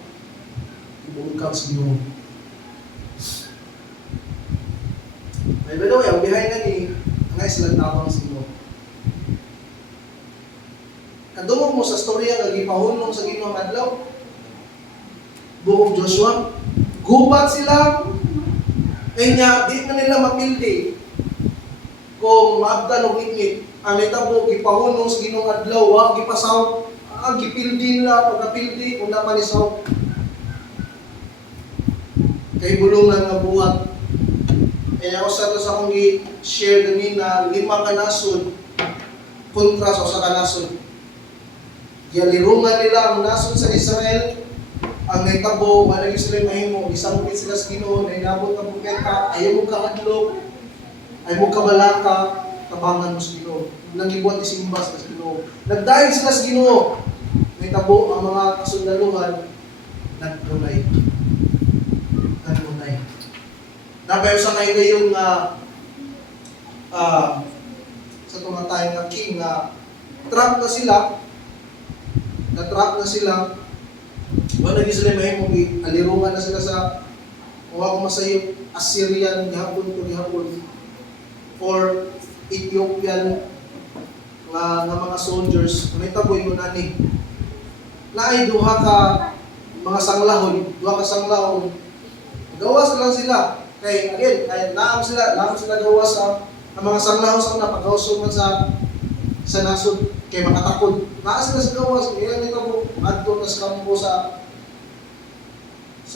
ibungkang sa Ginoo. By the way, ang behind na ni, ang silang tabang sa Ginoo. Kadungog mo sa storya, nagipahunong sa Ginoo ang adlaw, Book of Joshua, gubat sila, kaya di na nila mapildi kung maabdan o ngit-ngit. Ang itabo, gipahunong sa Ginoo adlaw, gipasaw, gipildi nila, pagkapildi, kung napanisaw. Kay bulungan nga buhat. Kaya ako sa akong i-share ganina, 5 kanasod kontra sa usa ka nasod. Yalirungan nila ang nasod sa Israel, ang naitabo, wala yung sila mahimo, isang upit sila sa Ginoo, na inabot ng buketa, ayaw mo kahadlok, ayaw mo kabalaka, tabangan mo sa Ginoo. Nangibuat isimba sa Ginoo. Nagdahil sila sa Ginoo, naitabo ang mga kasundaluhan, nagpunay. Napayo sa kayo yung sa tumatay na king na trap na sila, wala naging sila mahimong alirungan na sila sa kuha ko masayip Assyrian gihapon or Ethiopian nga mga soldiers. May taboy mo nani. Naay duha ka sanglahon. Gawas lang sila. Kaya again, naam sila gawa sa ang mga sanglahon sa napagawason man sa nasod kay makatakod. Naa sila sa gawas, ilan nito mo adto na sa kampo sa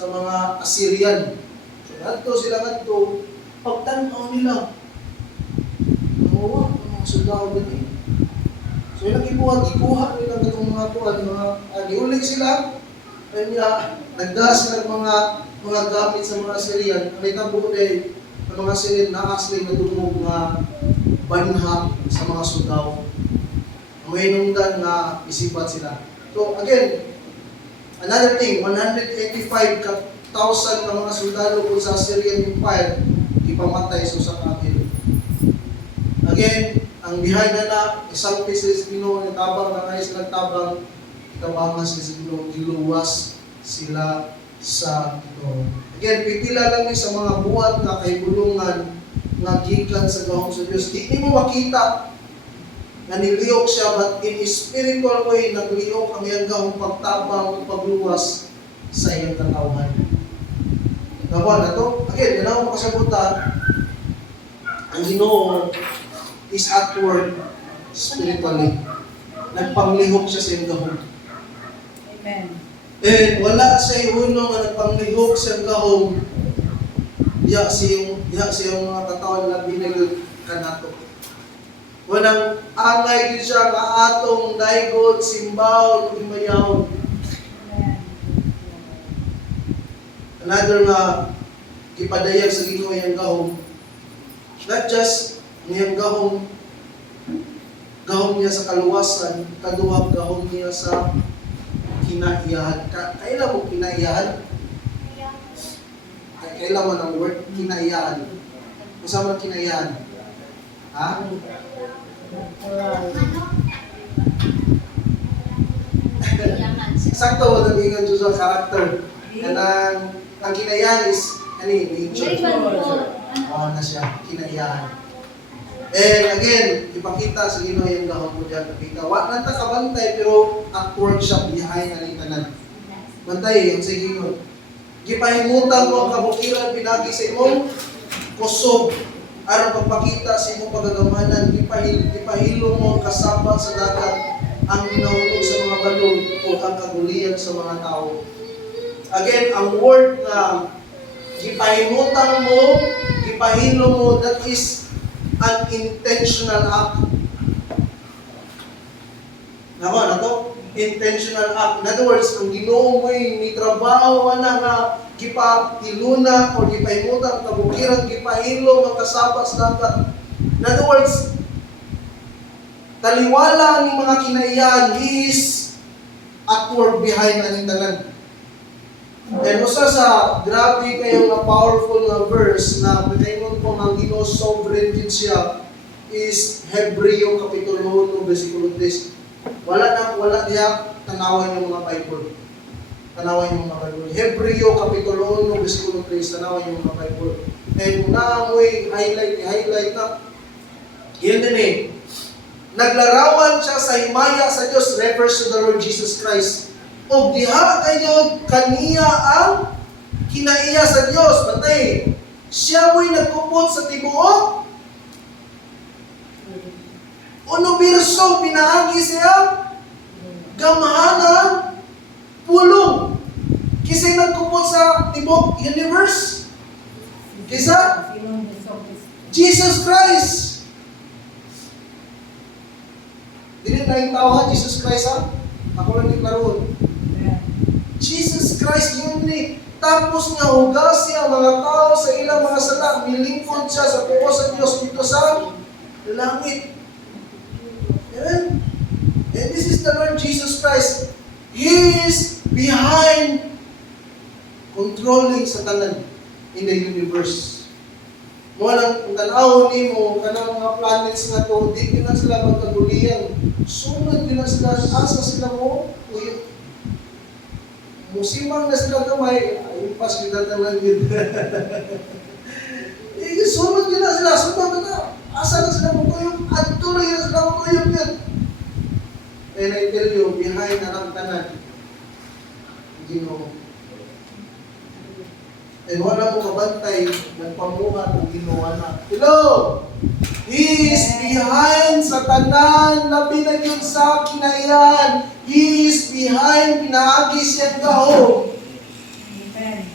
mga Assyrian. So Adto sila kadto, pagtanaw nila. Oo, ang mga sundalo din. So ilang ikuha nila itong mga kuhan, giuling sila, kanya nagdaas sila ng mga gamit sa mga Syrian. Ang itabo din, ang mga Syrian na-asli na dumog na banha sa mga sundalo. May nungdan na isipat sila. So again, another thing, 185,000 na mga sundalo po sa Syrian Empire, ipamatay sa usang atin. Again, ang behind na isang pieces Ginoo, tabang na kayo sila tabang, itabangan sila sa Ginoo, giluwas sila sa Ginoo. Again, pipila lang sa mga buhat na kahibulungan nga gikan sa gahom sa Dios. Di mo makita na niliyok siya, but in spiritual way, nagliyok ang iyang gahong pagtabang, pagluwas sa iyang katawhan. Nawa na to. Again, yan ako makasagutan. Ang Ginoo is at work spiritually. Nagpanglihok siya sa iyang gahong. Amen. And wala sa iuno nga nagpanglihok sa iyang gahong, diya siyang mga katawan na binigod kanato. Walang angay din siya kaatong daygot, simbaw, himayaw. Another nga ipadayag sa Ginoo yang gahom. Not just niyang gahom niya sa kaluwasan, kaduhang gahom niya sa kinaiyahan. Kailan mo kinaiyahan? Kailan mo ng word kinaiyahan? Kasama kinaiyahan? Ha? Sakto mo nabingan Diyos sa karakter. Kanang ang kinaiyahan is nature. Na siya, kinaiyahan. And again, ipakita sa Ginoo yung gahom mo dyan. Wa na ta kabantay pero at workshop behind na rin tanan. Bantay, ang sa Ginoo. Gipahimutan mo ang kabukiran pinagi sa imong kusog. Aron pagpakita sa imong pagagamanan, ipahilo mo ang kasaba sa dagat, ang ginahulog sa mga balon o ang kagulian sa mga tao. Again, ang word na gipahimutan mo, gipahilo mo, that is an intentional act. Nawa na to? Intentional act. In other words, ang Ginoo mo'y nitrabaho na nga gipahiluna o gipahimutan kabukiran, gipahilo magkasaba sa dagat. In other words, taliwala ni mga kinaiyahan is at work behind aning tanan. And usa sa grabe kayo na powerful na verse na pagkaingon ko ng Ginoo sovereign din siya is Hebreo Kapitulo 1, versikulo 3. Wala diya tanawan yung mga Bible. Tanawan yung mga Bible. Hebreo Kapitulo 1, versikulo 3, tanawan yung mga Bible. And kung naamoy highlight na, yun din eh. Naglarawan siya sa himaya sa Diyos, refers to the Lord Jesus Christ. O diha kayo kaniya ang kinaiya sa Diyos. Bantay, siya mo'y nagkupot sa tibuok. Uno birso, pinaagi siya gamhanan pulong. Kisa'y nagkupot sa tibuok universe. Kisa? Jesus Christ. Dili na yung tawa, Jesus Christ ha? Ako lang deklaroon. Jesus Christ yun ni. Tapos nga hugas siya mga tao sa ilang mga sala. Milingkod siya sa puo sa Diyos dito sa langit. Amen? And this is the Lord Jesus Christ. He is behind controlling sa tanan in the universe. Muna kung tanaw ni mo, kanang mga planets na to, di na sila magkaguliyan. Sunod din na sila, asa sila mo, musimang na sila kamay, ayun pas kita talang yun. Sunod din na sila, sunod na, asa na sila mo kuyog, at tuloy na sila mo kuyog yun. And I tell you, behind na ng tanan, Ginoo. And wala mo kabantay, nagpamuhat ang Ginoo na. Hello! He is behind sa tanan, labi na yun sa kinaiyahan. He is behind, pinaagi siyang gahom. Amen.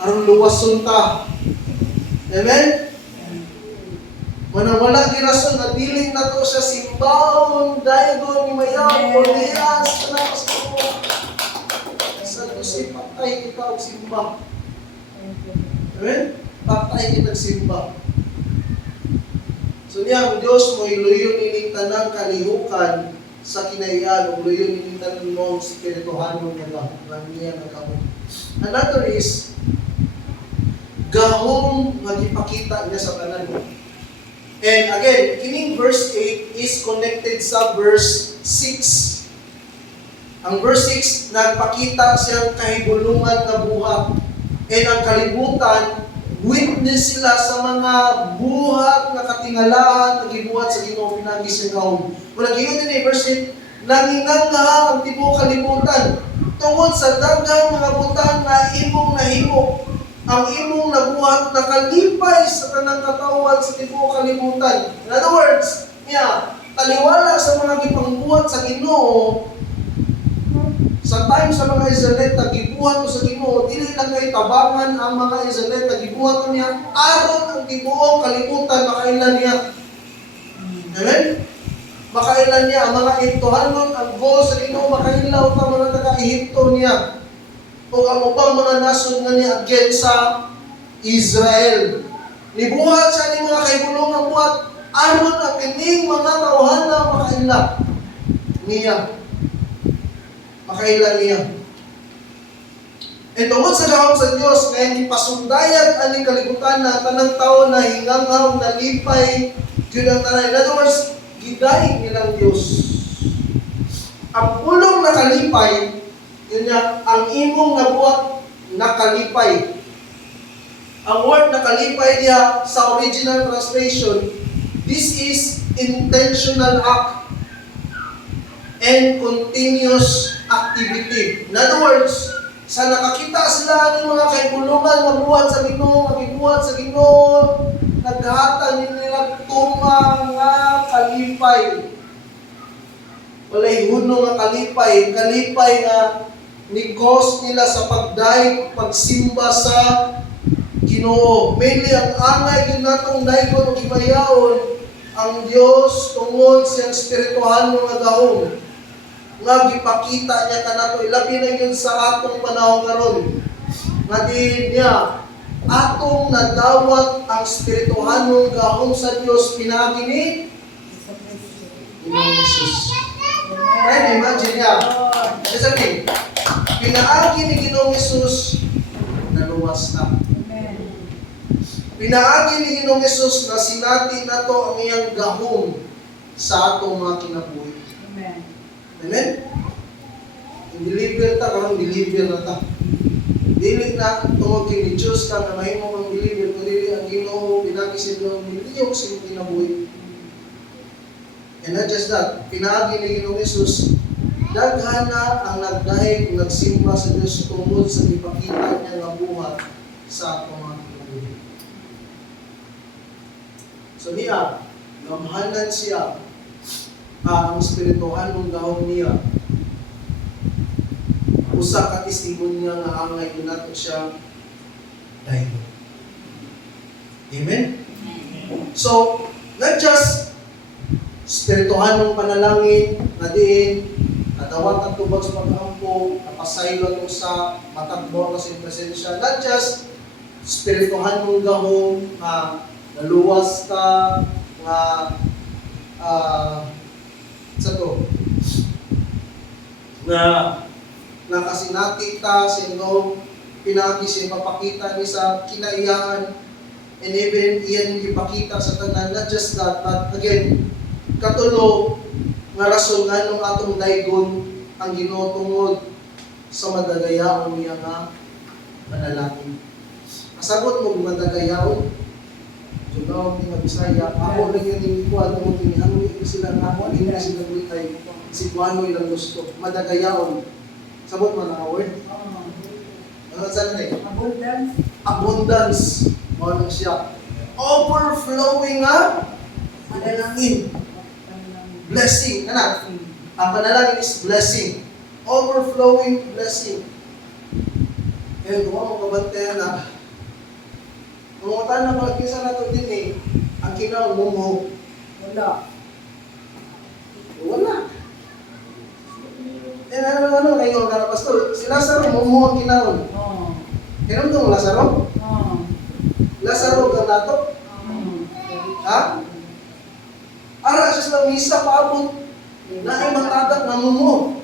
Aron luwason ta. Amen? Wala girason na diling na to siya simbahon, daygon, mayaw, oriyas, kanakas ko. Sa Diyos patay kita og simba. Amen? Patay kita og simba. So niya, ang Diyos mo iluyon ining tanang kalihukan sa kinaiyan, o iluyon ining tanang mong spirituhan mo nga niya nagkamot. Another is, gahong magipakita niya sa tanan mo. And again, kining verse 8 is connected sa verse 6. Ang verse 6, nagpakita siyang kahibulungan na buhat. And ang kalibutan, witness sila sa mga buhat na katingalahan na gibuhat sa Ginoo pinagi siya gahom. Kung nag-iyon din verse 8, nanginganga ang tibuok kalibutan tungod sa daghang mga butang na imong nahimo. Ang imong nabuhat nakalipay sa tanang katawan sa tibuok kalibutan. In other words, taliwala sa mga gipangbuhat sa Ginoo, sa time sa mga Israelita, gibuhat ko sa Ginoo, dili lang kay tabangan ang mga Israelita, gibuhat ko niya, aron ang tibuok kalibutan, makailan niya. Amen? Makailan niya, ang mga Ehiptohanon, ang goal sa Ginoo, makailaw ta mga taga-Ehipto niya. O ang upang mga nasod nga niya against sa Israel. Nibuhat siya ni mga kaibulungang buhat, aron ang kining mga tawhana makaila niya. Makaila niya. E tungod sa gahom sa Diyos, ngayon ipasundayag aning kalibutan na tanang tao na hinganghaw na lipay, yun ang tanan. In other words, gidaig nilang Diyos. Ang pulong nakalipay, yun niya, ang imong nabuhat nakalipay. Ang word nakalipay niya sa original translation, this is intentional act and continuous activity. In other words, sa nakakita sila ng mga kaibulungan na buhat sa Ginoo, nagibuhat sa Ginoo, naghatan nila tunga nga kalipay. Walay huno nga kalipay nga ni-cause nila sa pagdaig, pagsimba sa Ginoo. Mainly, ang angay yun natong daygon o gimayaon, ang Diyos tungod siyang spirituhan mga gahom. Nga gipakita niya kanato, ilabi na yun sa atong panahon karon. Nga din niya, atong nadawat ang spirituhan ng gahom sa Diyos, pinagi ni Ginoong Jesus. Right? Imagine niya. Sasabihin, pinaagi ni Ginoong Jesus, naluwas na. Pinaagi ni Ginoong Jesus na sinati na to ang iyang gahom sa atong mga kinabuhi. Amen? Amen? Deliver ta, karong deliver na ta. Dili na tungod kini Diyos ka na mahimo kang deliver, kundi ang Ginoo pinagi sa Ginoo niliyok sa iyong kinabuhi. And not just that, pinaagi ni Ginoong Jesus, daghan na ang nagdahig, nagsimba sa Diyos tungod sa ipakita niya nga buhat sa atong mga kinabuhi. So niya, gamhanan siya ang spirituhan ng gahom niya. Usa ka testimonya nga angay nato siya dahil. Amen? So, not just spirituhan ng panalangin na diin, nadawat ang tubag sa pag-ampo, napasaylo ito sa matagbo na sa presensya. Not just spirituhan ng gahom na naluwas ka, nga sa to, na nakasinati ta sa Ginoo, pinagi siya mapakita ni sa kinaiyahan, and even iyan yung ipakita sa tanan. Not just that, but again, katulo nga rason nga nung atong daygon ang Ginoo tungod sa madagayaon niya nga manalangin. Kasagot mo madagayaon, so daw ni Bisaya, ako lang yun yung ikuha tungod ni ang ito sila nga ako, hindi sila bulitay, si Juano ilang gusto, madagayaon. Sabot man ang word? Ano saan na Abundance. Abundance. Ano siya? Overflowing nga panalangin. Blessing. Ano? Ang panalangin is blessing. Overflowing blessing. Kaya kung ako kabantayan na Mga tanan pag kinsa nato din eh, ang kinaon mo. Wala. Wala. Eh, ano ngayon ka na, Pastor? Si Lazaro, mo ang kinaon. Oo. Kailan mo Lazaro? Oo. Lazaro ka nato? Ha? Ara siya sa misa paabot na ay matagak na mumo.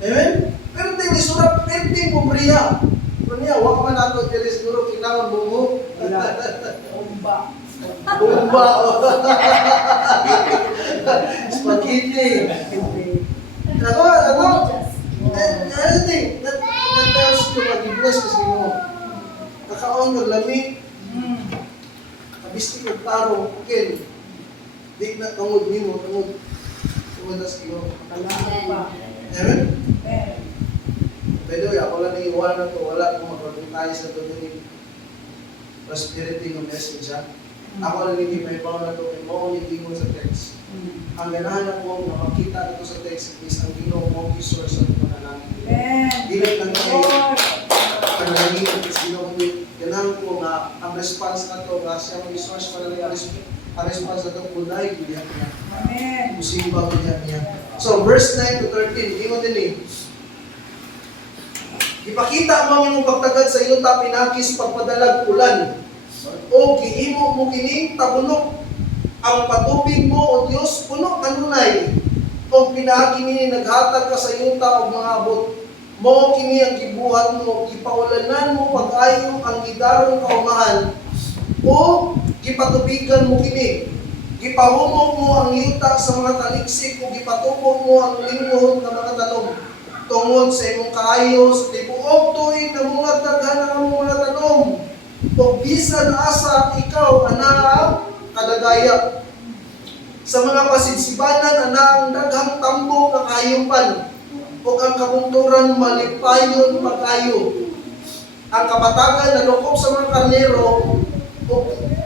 Amen? Pero hindi surat, pero hindi po priya. Pero niya, wak man nato, dili siguro kinaon mumo. Wala. Umba. Bumba. Spaghetti. Ako. Anything that tells you mag-bless kasi mo. Kakaon ng lamig, kabistik ng taro, okay. Di na tungod nimo, tungod na sa iyo. Kailangan pa. Amen? Eh. By the way, ako lang iiwan na to, wala kung magpapin tayo sa to din prosperity ng message ha. Ako lang hindi may bawa na to, may bawa hindi mo sa text. Ang ganahan ako na makita ito sa text is ang Ginoo mo source ng panalangin. Amen. Dili lang kay Lord. panalangin ng Ginoo mo. Ganahan ko nga ang response na to, nga siya ang source panalangin, ang response na to, kulay, giyak niya. Amen. Musimba giyak niya. So, verse 9 to 13, hindi mo din eh. Ipakita mo ang imong pagtagad sa iyo ta pinakis pagpadalag ulan. O giimo mo kini tabunok ang patubig mo o Dios puno kanunay. O pinagi ni naghatag ka sa iyo ta og mga abot. Mo kini ang gibuhat mo, gipaulanan mo pag-ayo ang gidarong kaumahan. O gipatubigan mo kini. Gipahumok mo ang yuta sa mga taliksik o gipatubog mo ang lingkod ng mga talong. Tungod sa imong kaayo sa tibuok tuig na mga daghan ang mga tanom. O bisan asa ikaw ana kadagaya. Sa mga pasidsibanan ana ang daghang tambok nga kayupan. O ang kabungturan malipayon pagkayo. Ang kapatagan na lukop sa mga karnero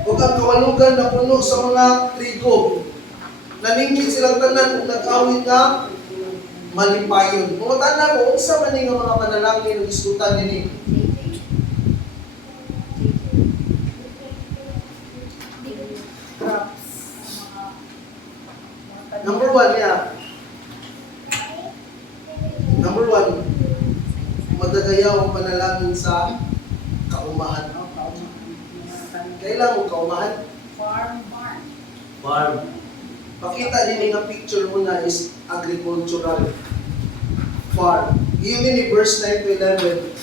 o ang kawalugan na puno sa mga trigo. Naningkit silang tanan ug nag-awit nga malipayon. Mga tanan ko, unsa man nga mga panalangin ng iskutan nini? Crops. Number 1 niya. Number 1, madagayaw ang panalangin sa kaumahan. Kailan mo kaumahan? Farm. Farm. Pakita din nga picture mo na is agricultural farm. Yun ni verse 9 to 11.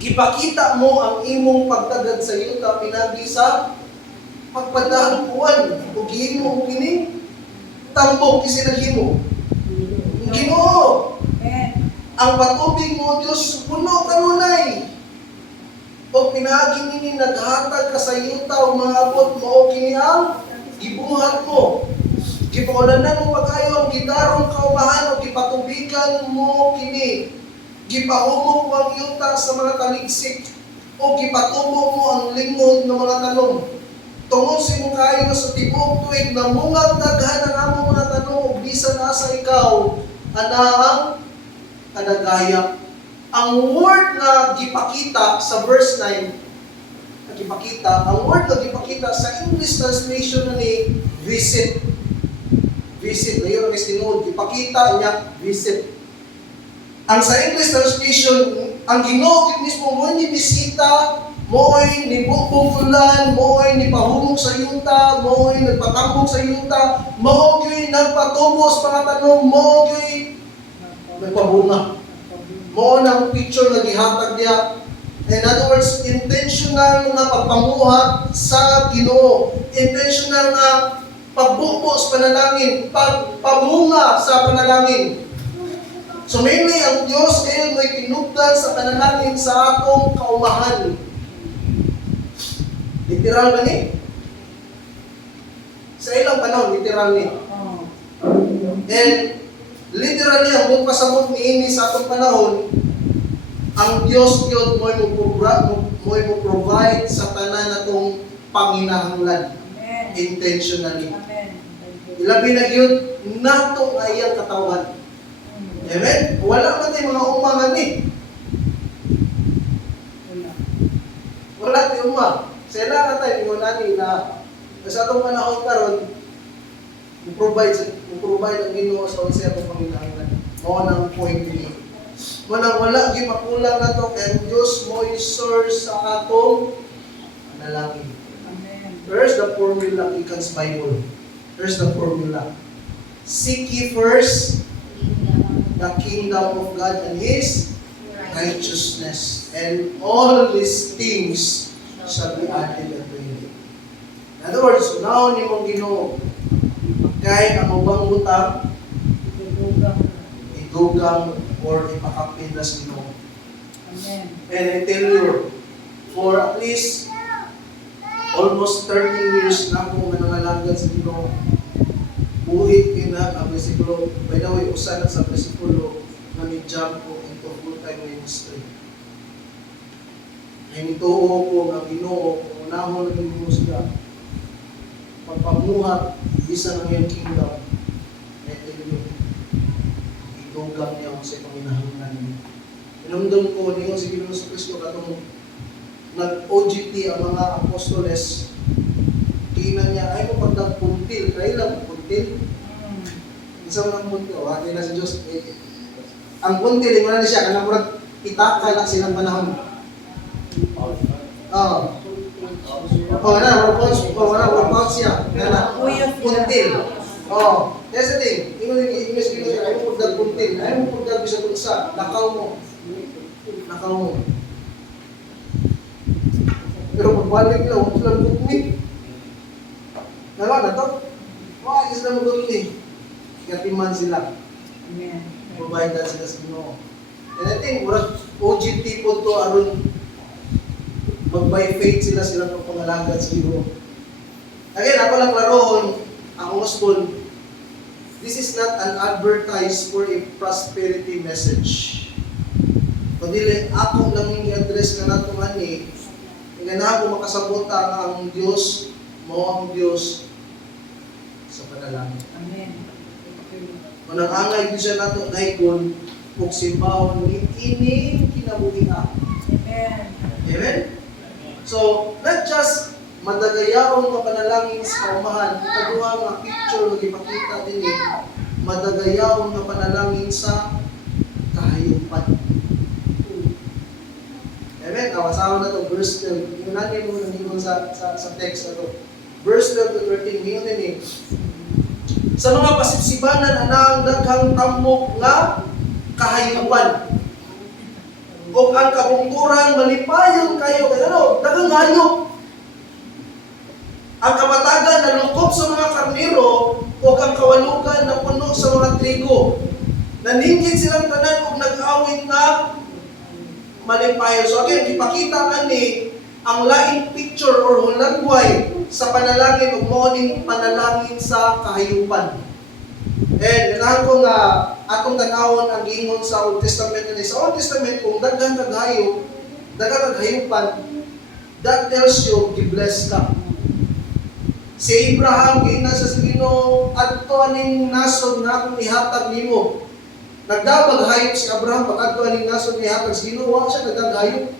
Gipakita mo ang imong pagtagad sa yuta pinagi sa pagpadahang kuwan. O gihimo mo kini tambok isinahimo. Ginoo, Amen. ang patubig mo Dios puno kanunay. O pinagi nini naghatag ka sa yuta o mga abot mo kini ang gibuhat mo. Gipaulanan mo pag-ayo ang gidarong kaumahan o gipatubigan mo kini. Gipahumok mo ang yuta sa mga taligsik o gipatubo mo ang lingod ng mga talong. Tungod sa imong kaayo sa tibuok tuig na mungag daghan ang among mga tanong o bisan asa ikaw anahang kadagaya. Ang word na gipakita sa verse 9, ang word na gipakita sa English translation na ni visit. Visit, na yun ang istinuod, gipakita niya, visit. Ang sa English translation, ang Ginoo mismo mo ni bisita, mo'y nibukbog ulan, mo'y nipahumok sa yuta, mo'y nagpatambok sa yuta, mo'y nagpatubos mga tanong, mo'y nagpabunga. Mo ng picture na gihatag niya. In other words, intentional na pagpamuhat sa Ginoo. Intentional na pagbubo sa panalangin, pagpamunga sa panalangin. So mainly, ang Diyos ngayon may pinugdan sa panalangin sa atong kaumahan. Literal ba ni? Sa ilang panahon, literal ni. And literally, ang buong pasabot ni Ini sa atong panahon, ang Diyos yun mo provide sa tanan natong panginahanglan. Amen. Intentionally. Amen. Ilabi na yun, nato nga iyang katawan. Amen? Wala man tayo mga umangan ni. Wala. Wala Wala di uma. Sila na tayo, ingon natin na sa atong panahon karon, provide ang Ginoo sa unsa atong panginahangan. Mao nang point ni. Manang wala gyud makulang nato kay ang Dios mo source sa atong panalangin. Amen. Here's the formula in God's Bible. Here's the formula. Seek ye first the kingdom of God and His righteousness, and all these things shall be added unto you. In other words, unahon ni mong Ginoo, kay ang ubang utang, idugang or ipakapin na sa Ginoo. Amen. And I tell you, for at least almost 13 years na akong nanangalanggan sa Ginoo, buhit kina ang bersikulo, by the way, usa na sa bersikulo na ni-jump ko into full-time ministry. Ay nituo ko ng Ginoo, kung unahon ng Ginoo siya, pagpamuhat, isa ng iyong kingdom, ay tell itugang niya kung sa paminahanglan niya. Pinamdam ko, niyo si Ginoo sa Kristo, katong nag-OGT ang mga apostoles, tingnan niya, ay mo pagdagpuntil, kaya lang puntil. Isang lang puntil, wala na si Diyos. Ang puntil, yung na siya, kanang murag itaka lang silang panahon. Wala siya. Puntil. That's the thing. English, ay mo pagdagpuntil, ay mo pagdagpuntil sa tunsa, nakaw mo. Pero pagbalik nila, huwag silang bukmit. Nawa na to? Why is na mag-bukmit? Katiman sila. Amen. Provide that sila sa Ginoo. And I think, OGT po to aron mag-by faith sila ng pangalagad sa Ginoo. Again, ako lang klarohon, ang gospel, this is not an advertise for a prosperity message. Kundi ako lang yung i-address na nato ani, nga na ako makasabot ang Diyos, mo ang Diyos sa panalangin. Amen. Manang angay din siya nato dahigon kung simbahon ni ini kinabuhi na. Amen. Amen? So, not just madagayawon nga panalangin sa kaumahan, kaduha nga picture nga ipakita din madagayawon nga panalangin sa kahayupan. Amen? Kawasawa na to, verse 12. Yung natin mo nangingon sa text na to. Verse 12 to 13, ngayon din sa mga pasipsibanan anang daghang tambok nga kahayupan. O ang kabungturan malipayon kayo, kaya daghang hayop. Ang kamatagan na lukop sa mga karnero o ang kawalugan na puno sa mga trigo. Naninggit silang tanan o nag-awit na malipayon. So again, ipakita ani ang laing picture or hulagway sa panalangin o morning panalangin sa kahayupan. And ganahan ko nga atong tanawon ang gingon sa Old Testament ani. Sa Old Testament kung daghang kaghayop, daghang kaghayupan, that tells you gi-bless ka. Si Abraham giingnan sa Ginoo adto aning nasod nga akong ihatag nimo. Nagdabag hayop si Abraham pag adto aning nasod ihatag sa Ginoo, wa siya nagdagayop.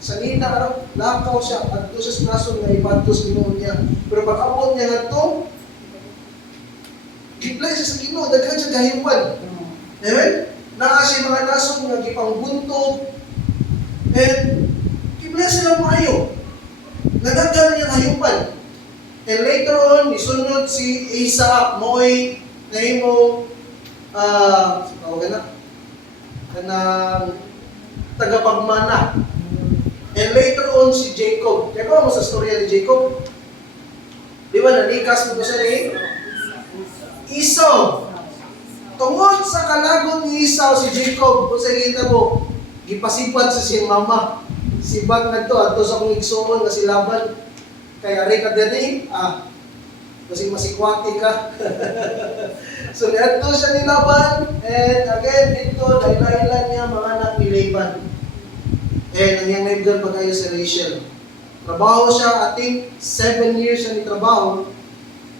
Sa nina araw, lakaw siya adto sa nasod nga ipadto sa Ginoo niya. Pero pag abot niya ngadto, gi-bless siya sa Ginoo, daghan siya kahayupan. Amen? Naa siya mga nasod nga gipangbuntog and gi-bless sila maayo. Nagagana niya kahayupan. And later on, isunod si Isaac, mo'y nahimo, kanang tagapagmana. And later on, si Jacob. Kaya ko mo sa storya ni Jacob? Di ba, nanikas mo siya ni Esau. Tungod sa kalagon ni Esau, si Jacob, kung sa kita mo, gipasipat sa siyang mama. Sibag na to, ato sa kong igsuon na si Laban. Kaya rin ka din kasi masikwati ka. So, niadto siya ni Laban, and again, dito, dahil-dahilan niya mga anak ni Laban. And ang yung naibigan pa kayo si Rachel. Trabaho siya, I think, 7 years siya ni trabaho.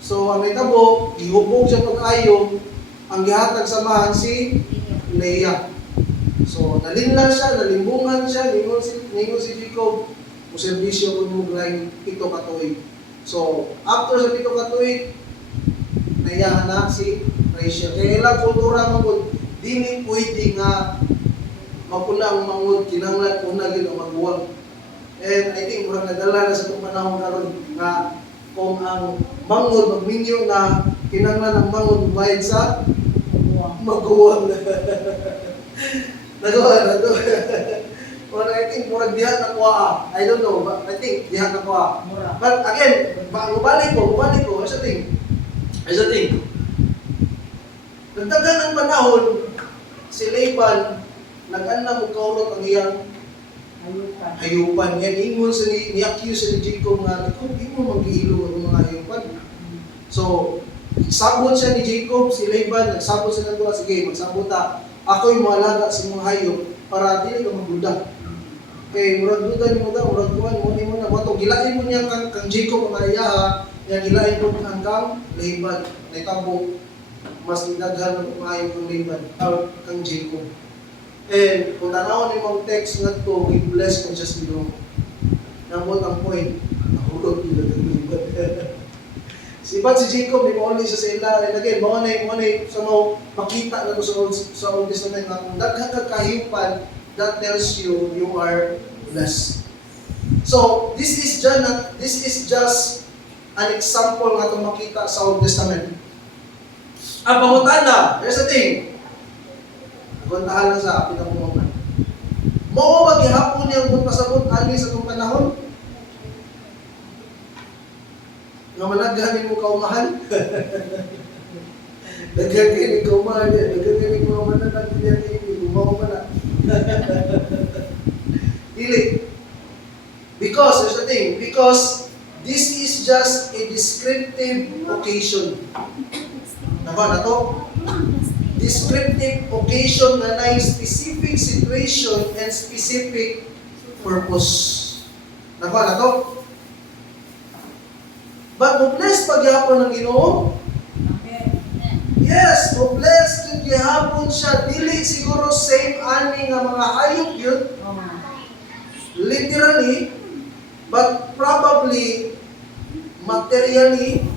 So, ang naitabo, ihubog siya pag-ayo, ang gihatag samahan si Leah. So, nalinlan siya, nalimbungan siya, ningon si Jacob, Muserbisyo ko mo grind 7 ka tuig. So, after sa 7 ka tuig, nayahan na si Rachel. Kaya ilang kultura mo dili pwede nga mapula ang mangod, kinanglan una yun ang magbuwag. And I think murang nadala na sa itong panahon karon nga kung ang mangod, magminyo na kinanglan ang mangod, bayad sa magbuwag. Nagawa. Well, I think murag diha na kuha. I don't know, but I think diha na kuha. Mura. But again, mubalik ko. Here's the thing. Nagdagan ng panahon, si Laban, nag-ana mo kaulot ang iyang Ayupan. hayupan. Yan, ingon sa ni-accuse ni Jacob nga, kung di mo mag-ihilo ang mga hayupan. So, sabot siya ni Jacob, si Laban, nagsabot siya na sige, magsabot ta. Ako'y moalaga sa mga hayop para dili ka magduda. Kay murag duda ni mo daw, murag kuan mo ni mo na mo to gilain mo niya kang Jacob ang iya, niya gilain mo ang kang Laban. Naitabo mas daghan ang maayo kang Laban kang Jacob. And kung tanawon ni mong text nga to, we bless kung just below. Namot ang point, nahulog nila ng Laban. Sibat si Jacob, di mo only siya sa ila. And again, mo na sa mo makita na to sa Old Testament na kung daghan ka kahiyupan, that tells you you are blessed. So, this is just an example nga itong makita sa Old Testament. Ang pangutana, here's the thing. Naguntahan lang sa pinakumuman. Mo maghihapon niyang kung pasabot ani sa itong panahon? Nga managanin mo kaumahan? Nagaganin kaumahan yan. Nagaganin kaumahan na natin yan. Umaw pa na. Dili. Because, there's the thing, because this is just a descriptive occasion. Nako na to? Descriptive occasion na na specific situation and specific purpose. Nako na to? But mo-bless pagyapon ng Ginoo? Amen. Yes, mo-bless yung gihapon siya. Dili siguro same ani nga mga hayop yun, literally, but probably materially,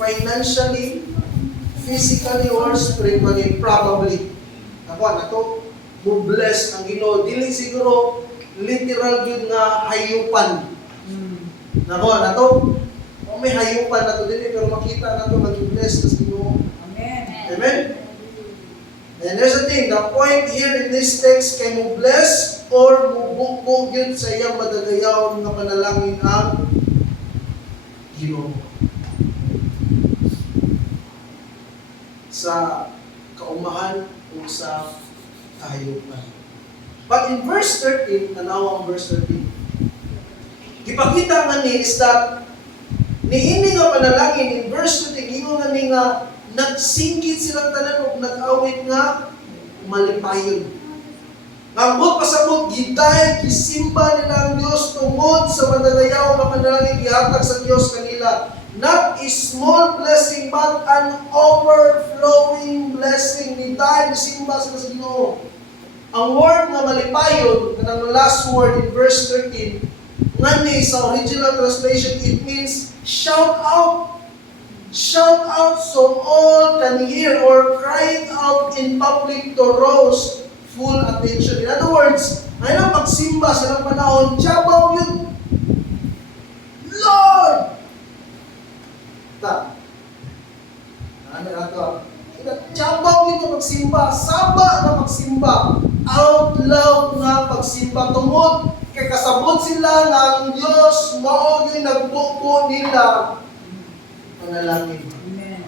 financially, physically, or spiritually, probably. Ako, na to, mo-bless ang Ginoo. Dili siguro literal yun nga hayupan. Nako, na to, may hayupan na to din pero makita na to mag-bless sa Ginoo. Amen. Amen? And there's a thing, the point here in this text kay mo bless or mo bukbog yun sa iyang madagayaw nga panalangin ang Ginoo. Sa kaumahan o sa kahayupan. But in verse 13, tanawa ang verse 13, gipakita nga ni is that niini nga panalangin in verse 2, gingo nga ni nga nagsingkit silang tanan o nag-awit nga malipayon. Ngambot pasabot, giday, gisimba nila ang Diyos tungod sa madagayaw nga panalangin gihatag sa Diyos kanila. Not a small blessing, but an overflowing blessing. Giday, gisimba sila sa Ginoo. Ang word nga malipayon, kanang last word in verse 13, ngani sa original translation, it means shout out. Shout out so all can hear, or crying out in public to rouse full attention. In other words, ay na magsimba sa ng panahon, tiyabaw yun. Lord! Ta. Ano na ito? Tiyabaw yun na magsimba. Saba na magsimba. Out loud na pagsimba. Tungod kay kasabot sila ng Diyos, mao yung nagbuko nila panalangin. Amen.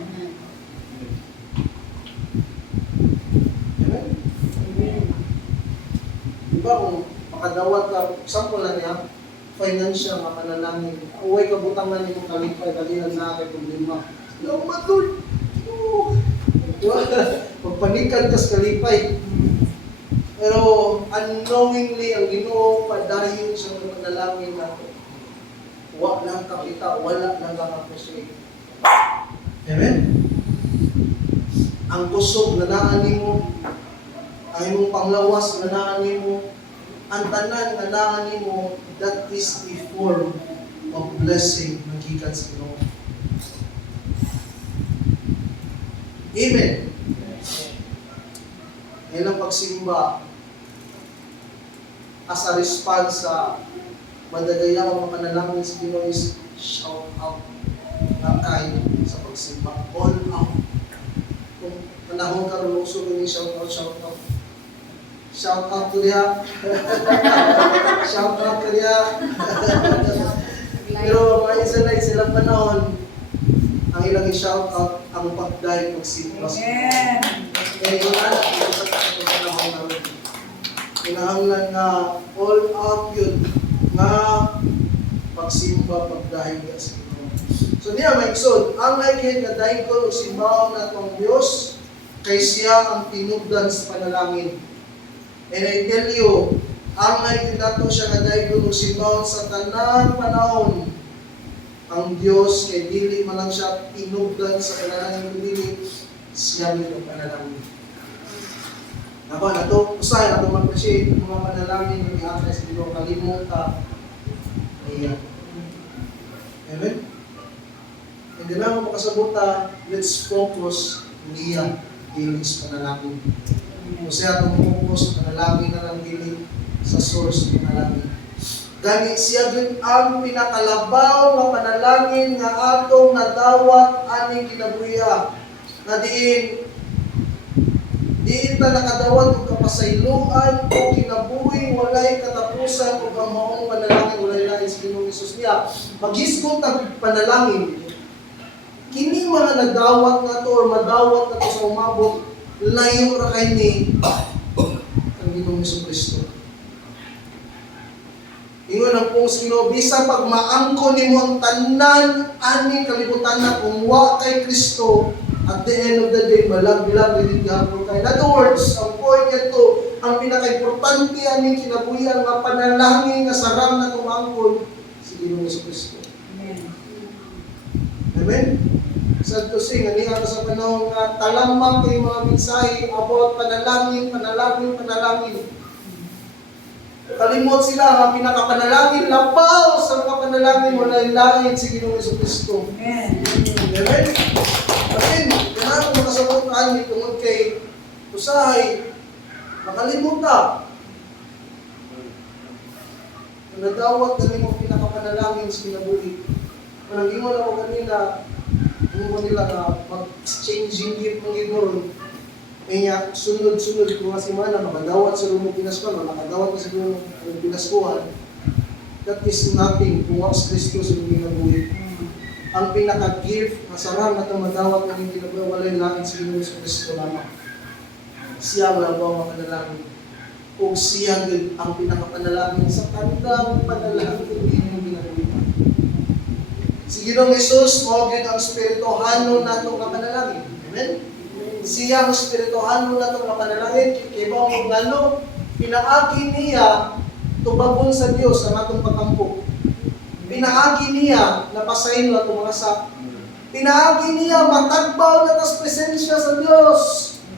Amen? Amen. Diba kung makadawat ka, example lang niya, financial nga panalangin, uway kabutangan ni mong kalipay, kalihan na aking problema. Salamat Lord! Pagpanikan ka sa kalipay. Pero unknowingly, ang Ginoo padayon sa mga panalangin nato. Wala lang kakita, wala lang kakapusin. Amen? Ang kusog na naan mo, ang imong panglawas na naan mo, ang tanan nga naa nimo, that is a form of blessing na gikan sa Ginoo. Amen. Ilang pagsimba as a response sa madagayang mga panalangin sa Ginoo is shout out ng kain sa pagsimba. All out. Kung panahon ka rin uso rin shout out, shout out. Shout out to diya. Shout out to diya. Pero mga Israelites silang panahon, ang ilang i-shout out ang pagday pagsimba. Amen. Kaya yung anak, kinahanglan nga all out yun nga pagsimba, pagdahil ka sa Ginoo. So niya, may iksod, ang naikid nga dahil ko o simbahan na itong Diyos, kay siya ang tinugdan sa panalangin. And I tell you, ang naikid na ito siya nga dahil ko o simbahan sa tanang panahon, ang Diyos, kay dili man lang siya tinugdan sa panalangin, dili siya nito panalangin. Ako, nato, usay, nato mag-appreciate yung mga panalangin ng iatay sa Ginoo, kalimutan. Ayan. Amen? Hindi na ako makasabuta, let's focus niya dili sa panalangin. Kasi atong focus, panalangin na lang dili sa source ng panalangin. Gani siya din ang pinakalabaw na panalangin nga atong nadawat ani kinabuya. Na diin ta nakadawat og kapasayloan o kinabuhi walay katapusan ug ang maong panalangin walay lain sa Ginoong Hesus niya. Maghisgot ang panalangin. Kini mga nadawat nato or madawat nato sa umabot, layo ra kay ni ang Ginoong Hesus Kristo. Ingon ang pong Ginoo, bisan pag maangko nimo ang tanan ani kalibutan na kung wa kay Kristo, at the end of the day, malag-lag rin gihapon kay. In other words, ang point nito, ang pinaka-importante aning kinabuhian nga panalangin nga sarang na tumangkol si Ginoong Jesucristo. Amen. Amen? Sad to sing, aniha ka sa panahon nga talamang kay mga mensahe about panalangin, panalangin, panalangin. Kalimot sila nga pinaka-panalangin, labaw sa mga panalangin wala lain si Ginoong Jesucristo. Amen. Amen? Amen. Kaya kung makasabot na niyo tungod kay usahay, makalimutan. Nadawat na niyo pinakapanalangin sa kinabuhi. Managing mo na ako kanina, mo nila na mag-exchanging gift ng ginoon. Kaya sunod-sunod ko nga si Mana, makadawat sa lumong pinaskuhan, makadawat sa lumong pinaskuhan. That is nothing kung was Kristo sa lumong kinabuhi. Ang pinaka-gift, masarang na itong madawat ng hindi nagwawalay natin sa Ginoong Kristo lamang. Siya wala ba ang mapanalangin? O siya din ang pinakapanalangin sa tandang panalangin hindi mo ginagawa. Si Ginoong Hesus, mawagin ang spirituhano na itong kapanalangin. Amen? Siya ang spirituhano na itong kapanalangin. Kaya ba ang mga pinaagi niya tubagon sa Diyos ang atong pagkampok. Pinaagi niya na pasayin na itong mga sak. Pinaagi niya matagbaw na tas presensya sa Diyos.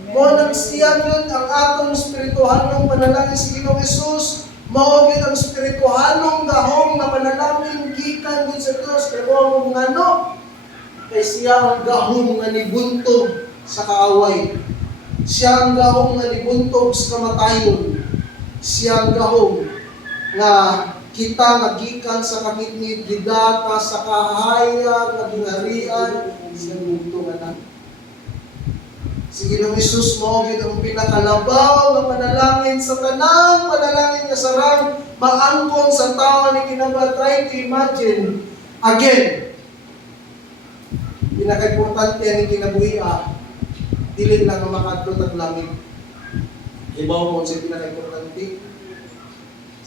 Kung nagsiyan yun ang atong spirituhanong panalangin sa Ginoong Hesus, maugit ang spirituhanong gahong na panalangin gikan din sa Diyos. Kaya kung ano, kay siya ang gahong na nibuntog sa kaaway. Siya ang gahong na nibuntog sa kamatayon. Siya ang gahong na kita nagikan sa kamit-mit, gidata sa kahayag, na ginarian, sa mundo nga. Si Ginoong Hesus mo, ang pinakalabaw na panalangin sa tanang panalangin nga sarang maangkon sa tao ni kinaba. Try to imagine, again, pinaka-importante ang kinabuhi dili lang ang makadlot ang langit. Ibaw mo sa pinaka-importante,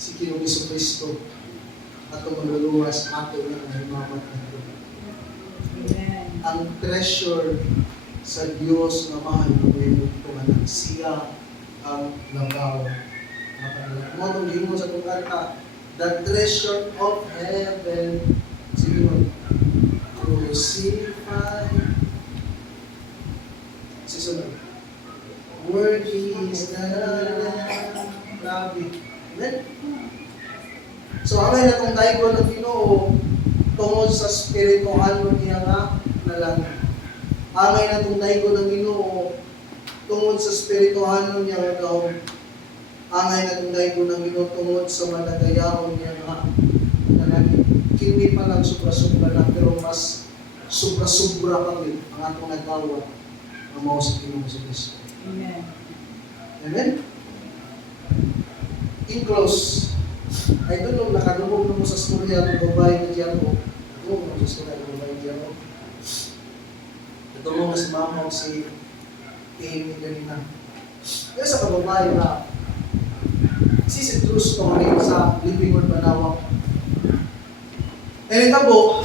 si Ginoong Jesucristo at ang maluluwas ato ng himamat nato. Ang treasure sa Diyos na mahal na may mugtungan siya ang labaw. Mo itong gihimo sa itong kanta, the treasure of heaven, siguro, crucified. Sisunod. Worthy is the Lamb. Grabe. Amen? So amay na itong daigo ng Ginoo tungod sa spiritual niya nga nalangin. Amay na itong daigo ng Ginoo tungod sa spiritual niya nga gawin. Amay na itong daigo ng Ginoo tungod sa madagayahon niya nga nalangin. Hindi pa lang sobra-sobra na, pero mas sobra-sobra pa rin ang atong nagawa ng mga sa Ginoo sa Kristo. Amen. Amen? In close, I don't know, nakadungog na mo sa storya ng babae na Diabo. Nakadungog na sa storya ng babae na Diabo. Natulong na si mama si Amy kanina. Kaya sa kababae na this is a true story sa Living Word Banawa. Eh, tabo,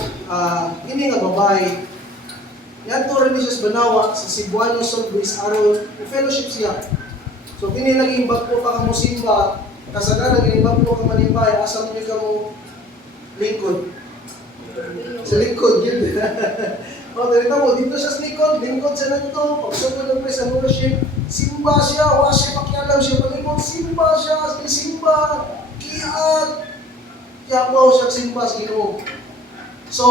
hindi nga babae. Yan to rin siya sa Banawa, sa Cebuano, Solbris, Aron, fellowship siya. So, kini naging bagpo pa ka mo simba, kasagaran, naging bagpo ka manimbay, asa mo ka mo lingkod. Sa lingkod, yun. O, ganito mo, dito siya sa lingkod siya na ito, pagsugod ng praise and worship, simba siya, wala siya pakialam siya, palingkod, simba siya, simba, kiat, kaya po siya simba sa Ginoo. So,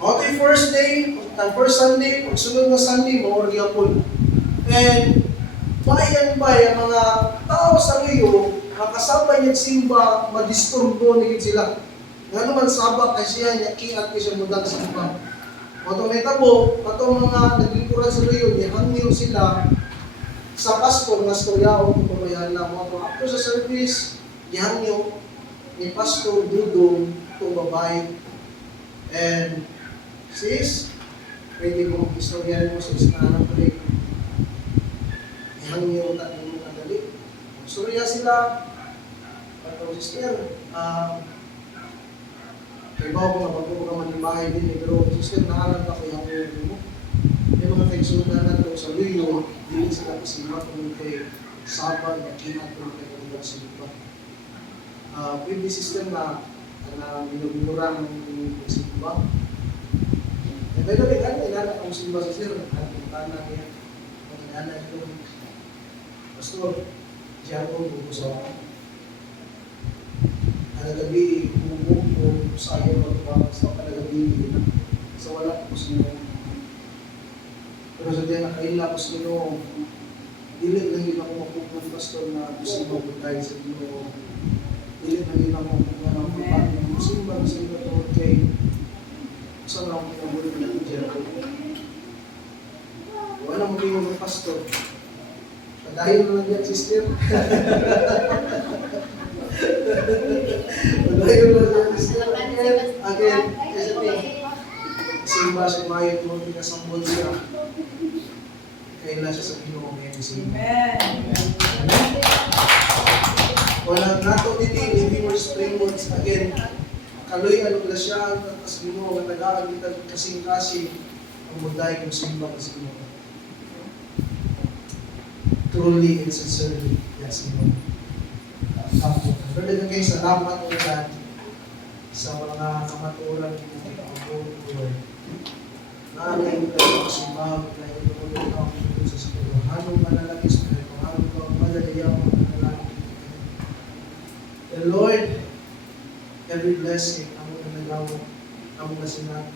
mga yung first day, first Sunday, pagsunod na Sunday, mawag yapon. And, bayan ba yung mga tao sa ngayon, nakasabay niya simba, madisturbo nigit sila. Nga naman sabak ay siya, niya kiat ko siya mudang simba. Mga may tabo, patong mga naglingkuran sa ngayon, ihangyo sila sa pastor na storyaon kung pabayaan na mga after sa service, ihangyo ni Pastor Dudong itong babae. And sis, pwede kong istoryahan mo sa isnahan ko rin. Ihangyo tayo mo nadali. Storya sila, patong sister, kaya ba kung napagpo ka man yung bahay din, pero sister, naalang ka ko yung mo. Yung mga kaigsunan na ito sa luyo, hindi sila kasima kung kay Sabag, Yakinat, kung kay Kalugang Silipa. Pwede sister na minurang ng simba. Eh, by the way, ano ilanak ang simba sa sir? Ang tana niya, ang inanak ito. Pastor, diyan ko sa kalagabi, bubog o sayo magpapag sa kalagabi na. So wala ko sino. Pero sa diyan nakaila ko sino, dili lang yun ako mapupun pastor na gusto magbutay sa Ginoo. Dili lang yun ako mapupun ng pagpapag ng simba sa ito to kay saan lang ako pinabuli na ng Jericho. Wala mo kayo ng pastor. Dahil na lang yan, sister. Dahil na lang yan, sister. Again, simba siya mayot mo, pinasambol siya. Kaila siya sa Ginoo ngayon simba. Amen. Walang nato din living word springboards again. Kaloy ano na siya, tapos Ginoo, nag-aaral kita kasing-kasing ang muday kung simba kasi Ginoo. Truly and sincerely, yes, Ginoo. Pero din kayo, salamat ulit sa mga kamaturan ng mga Lord. Naamay ko kayo kasimbahan, kayo ulit ako sa spirituhanong manalangin, sa spirituhanong ko, madalayaw ang manalangin. And Lord, every blessing, ang mga nagawa, ang mga sinabi.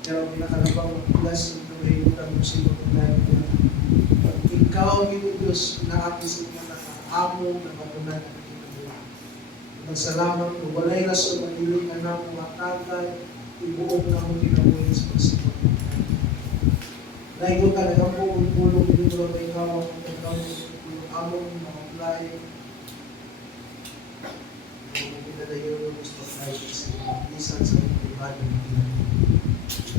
Pero pinakalabang blessing na may utang mo sa iyo kung dahil ko. Pag ikaw, Ginoo Diyos, naapis mo na nakaamong na matunan ang kinagawa. Nagsalamat ko, walay rason ang iling anak mo matagay, ibuong na mo kinabuhin sa pagsipat. Naigo ka na ang buong pulong dito na ikaw, ang ikaw, ang among mga play. Ang pinadayo ng gusto tayo sa isan sa mga ibada ng ginagawa.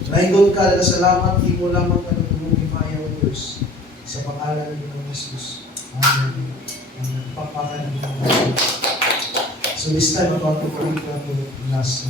Naigo ka na salamat, di mo lamang ka ng tumungin maayaw Diyos sa pangalan ng Jesus. Amen. Ang nagpapakan ng mga So this time, about to pray for the last